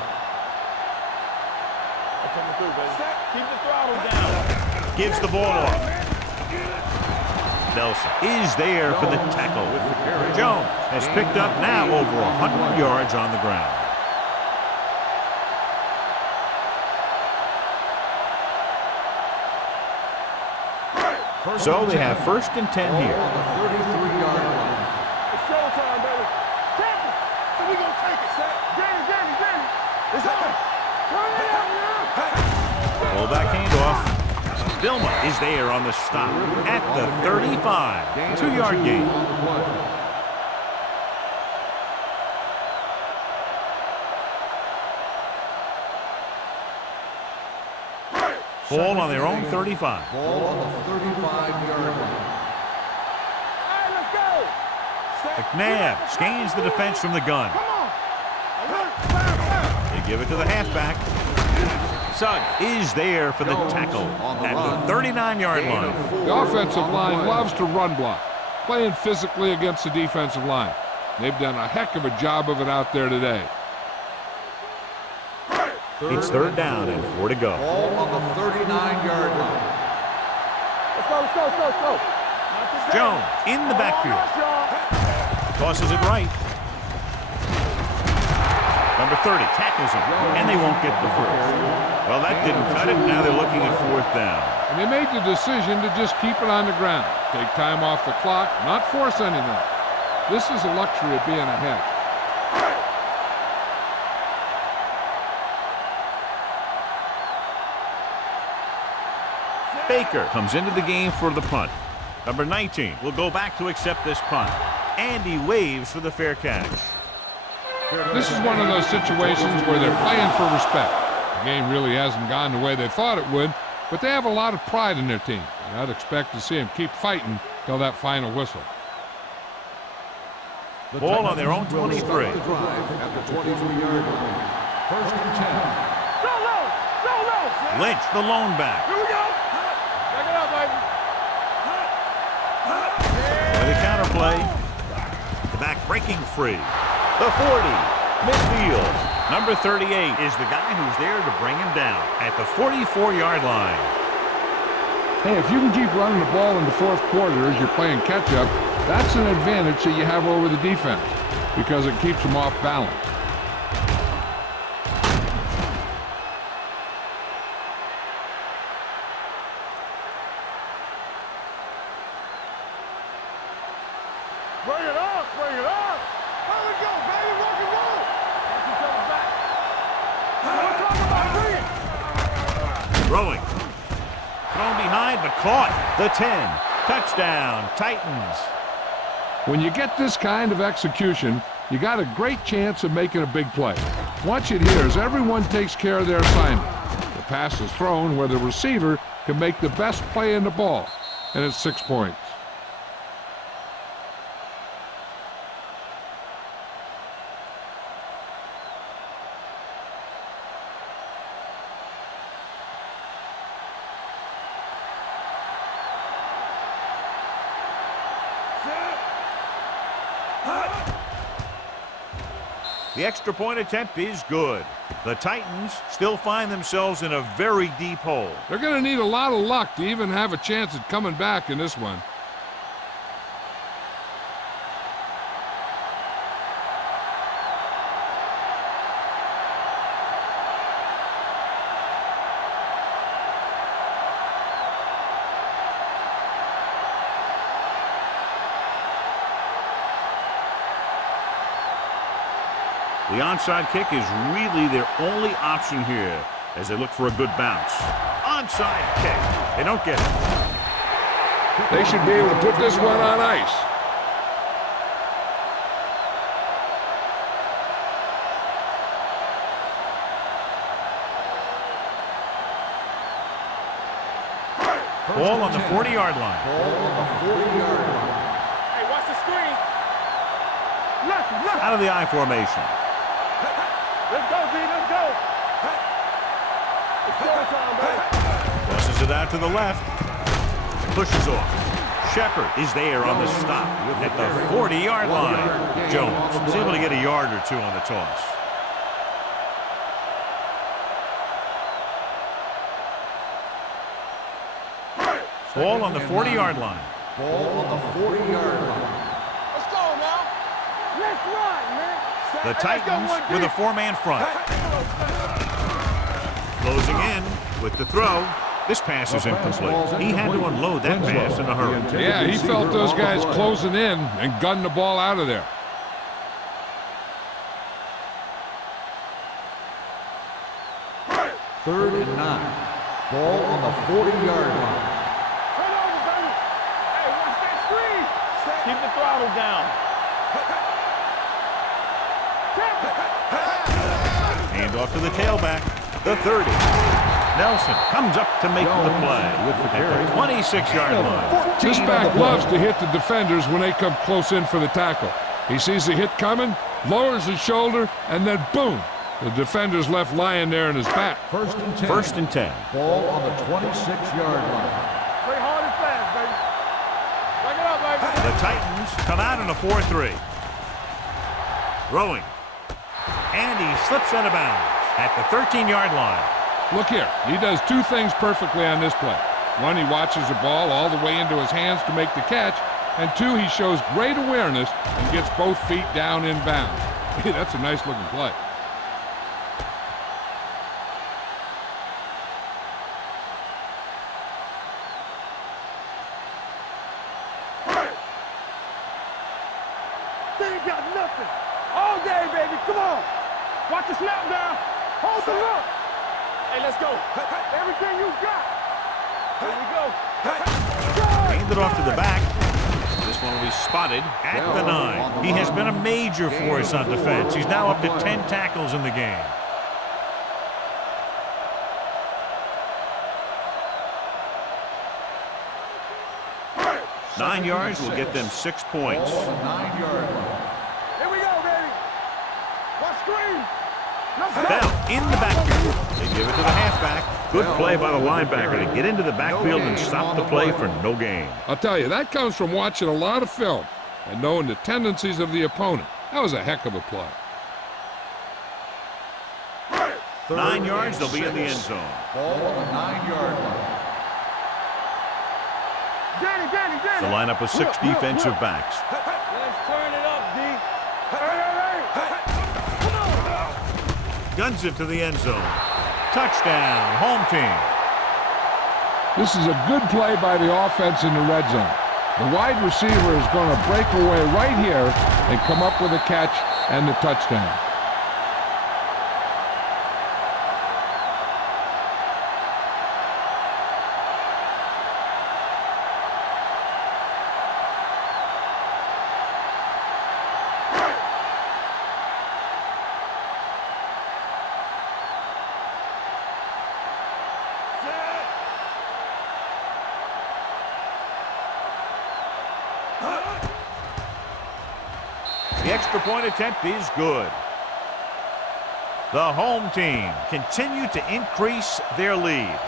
Keep the throttle down. Gives the ball off. Nelson is there for the tackle. Jones has picked up now over 100 yards on the ground. So they have first and 10 here. On the 33-yard line. It's showtime, baby. Tackle. So we gonna take it. Danny. It's on. Turn it up now. Fullback handoff. Vilma is there on the stop at the 35. 2-yard gain. Ball on their own 35. Ball on the 35-yard line. All right, let's go. McNabb scans the defense from the gun. Come on. They give it to the halfback. Sugg is there for the tackle at the 39-yard line. The offensive line loves to run block, playing physically against the defensive line. They've done a heck of a job of it out there today. It's third down and 4 to go. Ball on the 39-yard line. Let's go. Jones in the backfield. Tosses it right. Number 30 tackles him, and they won't get the first. Well, that didn't cut it. Now they're looking at 4th down. And they made the decision to just keep it on the ground. Take time off the clock, not force anything. This is a luxury of being ahead. Baker comes into the game for the punt. Number 19 will go back to accept this punt. And he waves for the fair catch. This is one of those situations where they're playing for respect. The game really hasn't gone the way they thought it would, but they have a lot of pride in their team. And I'd expect to see them keep fighting till that final whistle. Ball on their own 23. At the 23-yard line. First and 10. So low. Lynch, the lone back. Here we go. Check it out, baby. For the counterplay. The back breaking free. The 40. Midfield. Number 38 is the guy who's there to bring him down at the 44-yard line. Hey, if you can keep running the ball in the 4th quarter as you're playing catch-up, that's an advantage that you have over the defense because it keeps them off balance. Bring it up. Here we go, baby. Rock and roll. Watch each other back. We're talking about bring it. Throwing. Thrown behind, but caught. The 10. Touchdown, Titans. When you get this kind of execution, you got a great chance of making a big play. Watch it here as everyone takes care of their assignment. The pass is thrown where the receiver can make the best play in the ball, and it's 6 points. The extra point attempt is good. The Titans still find themselves in a very deep hole. They're going to need a lot of luck to even have a chance at coming back in this one. The onside kick is really their only option here as they look for a good bounce. Onside kick. They don't get it. They should be able to put this one on ice. Ball on the 40-yard line. Ball on the 40-yard line. Hey, watch the screen. Left. Out of the I formation. Let's go, D. Let's go. It's short time, baby. Tosses it out to the left. Pushes off. Shepard is there on the stop at the 40-yard line. Jones is able to get a yard or two on the toss. Ball on the 40-yard line. Ball on the 40-yard line. Let's go now. Let's run, man. The Titans with a four-man front. Closing in with the throw. This pass is incomplete. He had to unload that pass in a hurry. Yeah, he felt those guys closing in and gunned the ball out of there. Third and 9. Ball on the 40-yard line. Turn over, baby. Hey, watch that screen. Keep the throttle down. Hand off to the tailback. The 30. Nelson comes up to make the play at the 26-yard line. This back loves to hit the defenders when they come close in for the tackle. He sees the hit coming, lowers his shoulder, and then boom, the defender's left lying there in his back. First and 10. First and 10. Ball on the 26-yard line. Play hard and fast, baby. Back it up, baby. The Titans come out in a 4-3. Throwing. And he slips out of bounds at the 13-yard line. Look here, he does two things perfectly on this play. One, he watches the ball all the way into his hands to make the catch, and two, he shows great awareness and gets both feet down in bounds. Hey, that's a nice looking play. They ain't got nothing. All day, baby. Come on. Watch the snap down. Hold the look. Hey, let's go. Everything you got. Here we go. Hand it off to the back. This one will be spotted at the 9. He has been a major force on defense. He's now up to 10 tackles in the game. Nine yards will get them 6 points. Ball on the 9-yard line. Here we go, baby. Watch screen. Let's go. Bell in the backfield. They give it to the halfback. Good play by the linebacker to get into the backfield and stop the play for no gain. I'll tell you, that comes from watching a lot of film and knowing the tendencies of the opponent. That was a heck of a play. 9 yards, they'll be in the end zone. Ball on the 9-yard line. Danny. The lineup with 6 defensive backs. Let's turn it up, D. Hey. Come on. Guns it to the end zone. Touchdown, home team. This is a good play by the offense in the red zone. The wide receiver is going to break away right here and come up with a catch and the touchdown. The extra point attempt is good. The home team continue to increase their lead.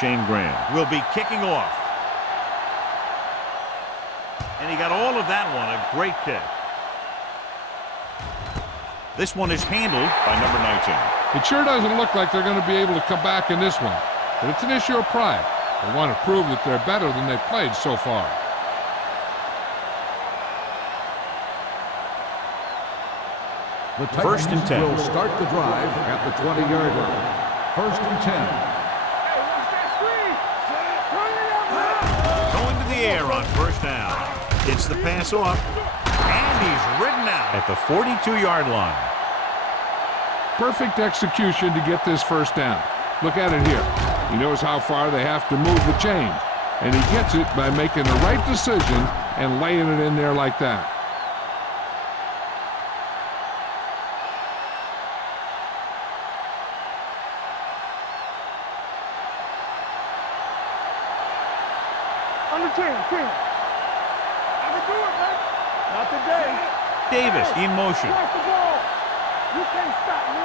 Shane Graham will be kicking off. And he got all of that one. A great kick. This one is handled by number 19. It sure doesn't look like they're going to be able to come back in this one. But it's an issue of pride. They want to prove that they're better than they've played so far. The First and 10. will start the drive at the 20-yard line. First and 10. Going to the air on first down. Gets the pass off. And he's ridden out at the 42-yard line. Perfect execution to get this first down. Look at it here. He knows how far they have to move the chains. And he gets it by making the right decision and laying it in there like that. Under 10. I can do it, man. Not today. Davis in motion. Watch the ball. You can't stop me.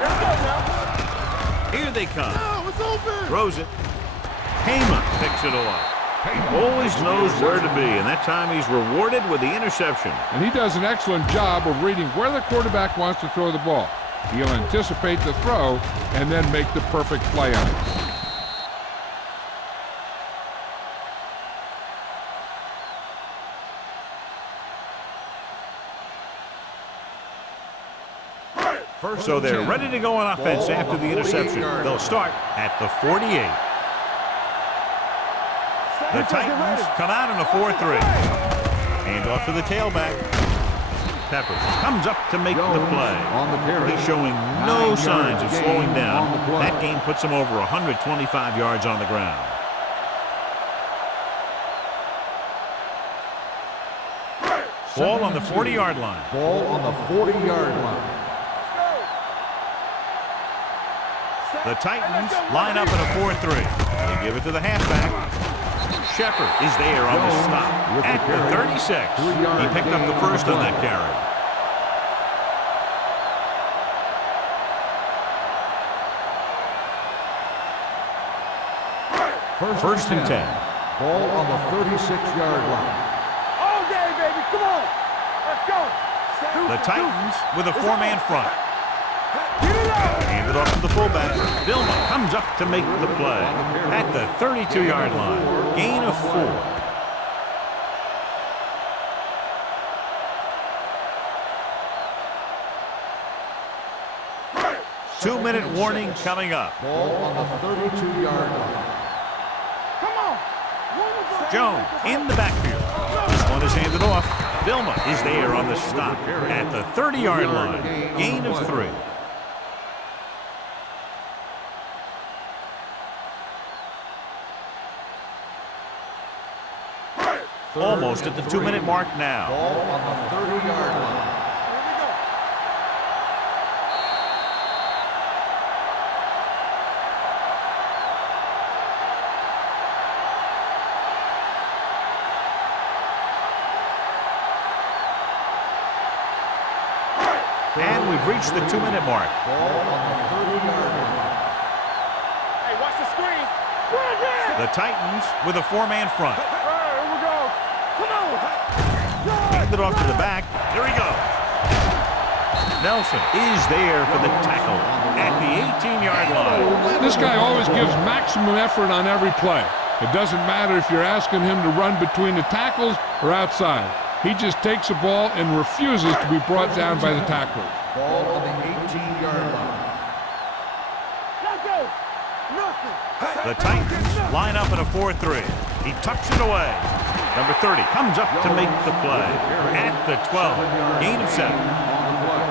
Let's go now. Here they come. No, it's open. Throws it. Heyman picks it off. Always knows where to be, and that time he's rewarded with the interception. And he does an excellent job of reading where the quarterback wants to throw the ball. He'll anticipate the throw and then make the perfect play on it. So they're ready to go on offense after the interception. They'll start at the 48. The Titans come out in a 4-3. Hand off to the tailback. Peppers comes up to make the play. He's showing no signs of slowing down. That game puts him over 125 yards on the ground. Ball on the 40-yard line. Ball on the 40-yard line. The Titans line up in a 4-3. They give it to the halfback. Shepard is there on the stop at the 36. He picked up the first on that carry. First and 10. Ball on the 36-yard line. All day, baby. Come on. Let's go. The Titans with a four-man front. Get it out. Handed off to the fullback. Vilma comes up to make the play at the 32-yard line. Gain of 4. Two-minute warning coming up. Ball on the 32-yard line. Come on. Jones in the backfield. This one is handed off. Vilma is there on the stop at the 30-yard line. Gain of 3. Almost at the 2-minute mark now. Ball on the 30-yard line. And we've reached the 2-minute mark. Ball on the 30-yard line. Hey, watch the screen. The Titans with a four-man front. Here we go. Come on. Handed off to the back. There he goes. Nelson is there for the tackle at the 18-yard line. This guy always gives maximum effort on every play. It doesn't matter if you're asking him to run between the tackles or outside. He just takes the ball and refuses to be brought down by the tacklers. Ball on the 18-yard line. Let's go. Nothing. The Titans line up in a 4-3. He tucks it away. Number 30 comes up to make the play at the 12. Gain of 7. On the play.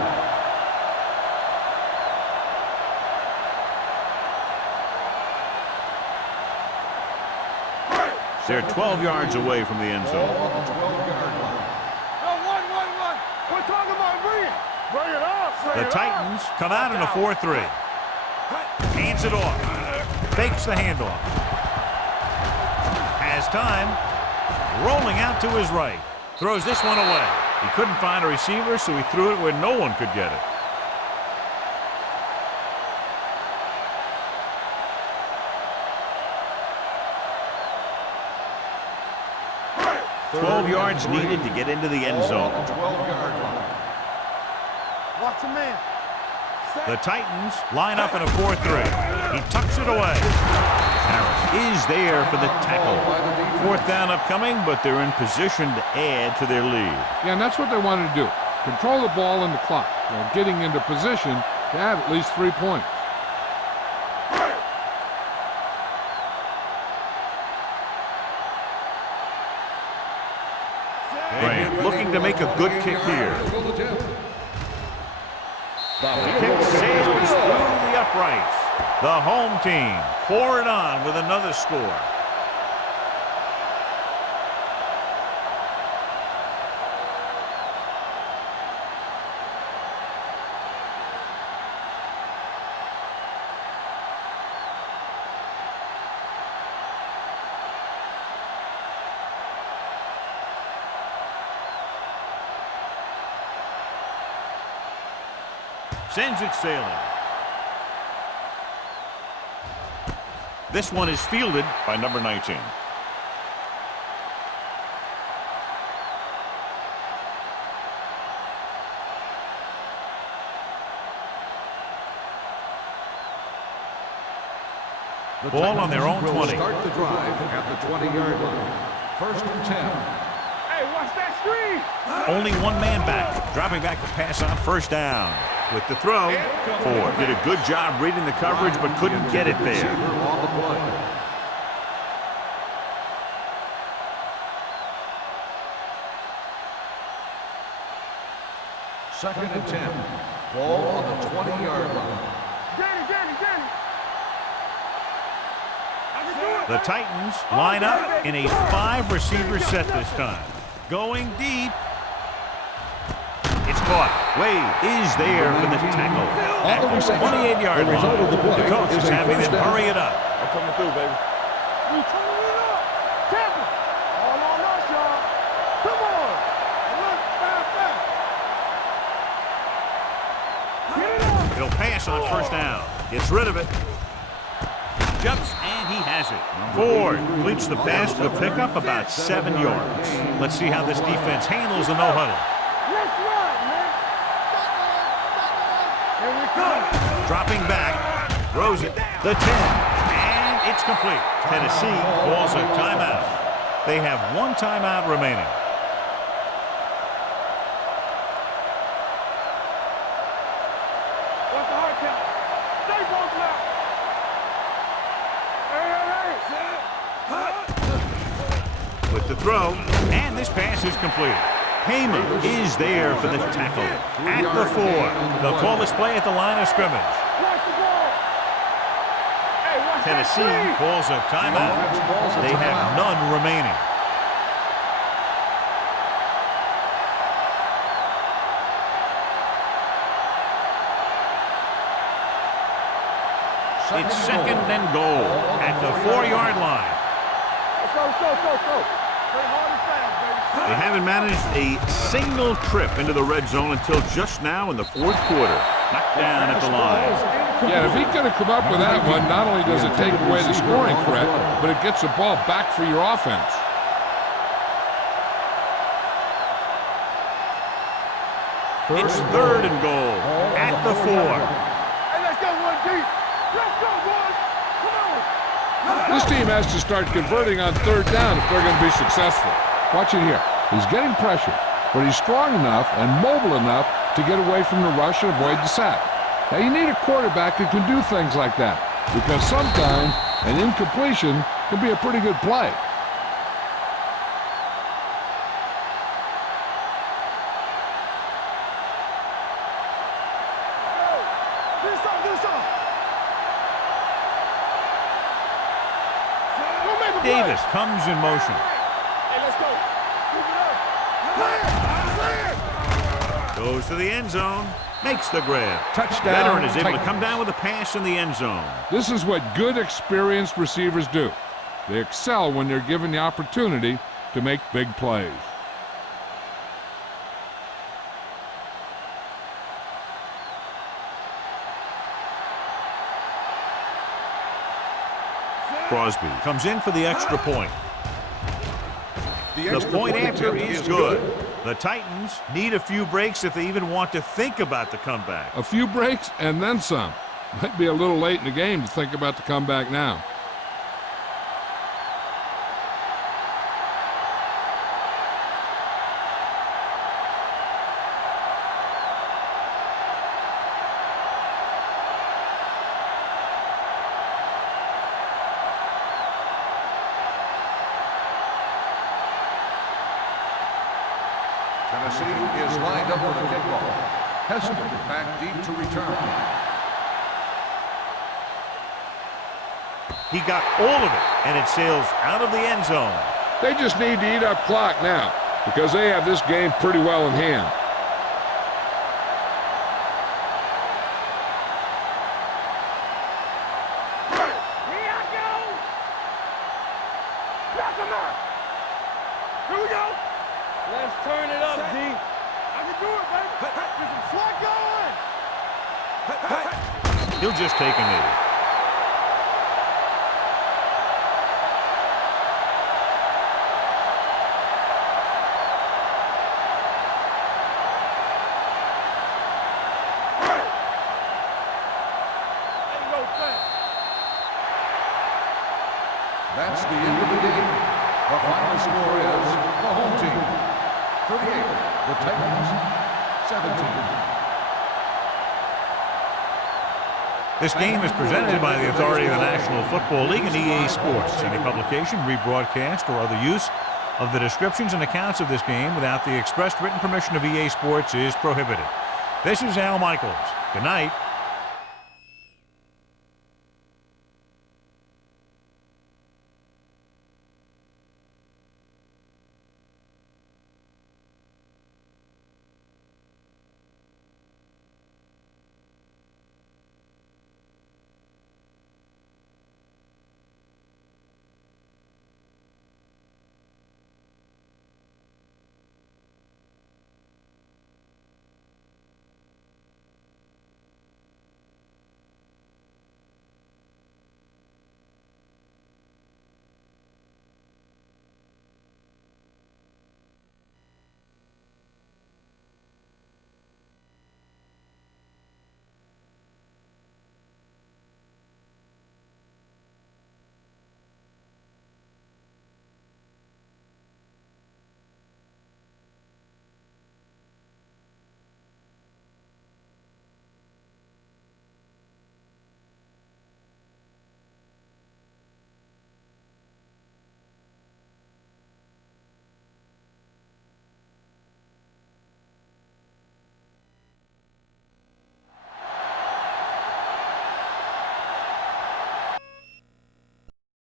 They're 12 yards away from the end zone. Ball on the 12-yard line. We're talking about bring it. Bring it up. The Titans come out in a 4-3. Hands it off. Fakes the handoff. Has time. Rolling out to his right. Throws this one away. He couldn't find a receiver, so he threw it where no one could get it. Twelve yards needed to get into the end zone. 12-yard line. Watch the man. The Titans line up in a 4-3. He tucks it away. Harris is there for the tackle. Fourth down upcoming, but they're in position to add to their lead. Yeah, and that's what they wanted to do. Control the ball and the clock while getting into position to add at least 3 points. Graham looking to make a good kick here. The kick sails through the uprights. The home team pour it on with another score. Sends it sailing. This one is fielded by number 19. Ball on their own 20. Start the drive at the 20-yard line. First and 10. Hey, watch that screen. Only one man back. Dropping back to pass on first down. With the throw, Ford did a good job reading the coverage, but couldn't get it there. On the play. Second and 10. Ball on the 20-yard line. Danny. I can do it. The Titans line up in a 5-receiver set this time. Going deep. It's caught. Wade is there for the tackle. At the 28-yard line. The coach is having them hurry it up. I'm coming through, baby. We turning it up. Tackle. All on us, y'all. Come on. Look, fast. Get it up. He'll pass on first down. Gets rid of it. Jumps, and he has it. Ford completes the pass to the pickup about 7 yards. Let's see how this defense handles the no-huddle. Let's run, man. Here we come. Dropping back, throws it, the 10, and it's complete. Tennessee calls a timeout. They have one timeout remaining. What's the hard count? Stay both now. Hey. With the throw, and this pass is completed. Heyman is there for the tackle. At the 4, they'll call this play at the line of scrimmage. Watch the ball. Hey, watch Tennessee that screen. calls a timeout. They have none remaining. It's second and goal at the 4-yard line. Let's go. Play hard and fast, baby. They haven't managed a single trip into the red zone until just now in the 4th quarter. Knocked down at the line. Yeah, if he could have come up with that one, not only does it take away the scoring threat, but it gets the ball back for your offense. It's third and goal at the 4. Hey, let's go one deep. Let's go, boys. Come on. This team has to start converting on third down if they're going to be successful. Watch it here. He's getting pressure, but he's strong enough and mobile enough to get away from the rush and avoid the sack. Now, you need a quarterback who can do things like that, because sometimes an incompletion can be a pretty good play. Do something. Don't make a Davis comes in motion. Hey, let's go. Keep it up. Goes to the end zone. Makes the grab. Touchdown, Veteran is able to Titans. come down with a pass in the end zone. This is what good, experienced receivers do. They excel when they're given the opportunity to make big plays. Crosby comes in for the extra point. The point after is good. The Titans need a few breaks if they even want to think about the comeback. A few breaks and then some. Might be a little late in the game to think about the comeback now. Tennessee is lined up for the kickoff. Hester back deep to return. He got all of it, and it sails out of the end zone. They just need to eat up clock now because they have this game pretty well in hand. Here I go. Knock him out. Here we go. Let's turn it up, D. I can do it, baby. Get some swag going. He'll just take a knee. That's the end of the game. The final score is the home team 38, the Titans 17. This game is presented by the authority of the National Football League and EA Sports. Any publication, rebroadcast, or other use of the descriptions and accounts of this game without the expressed written permission of EA Sports is prohibited. This is Al Michaels. Good night.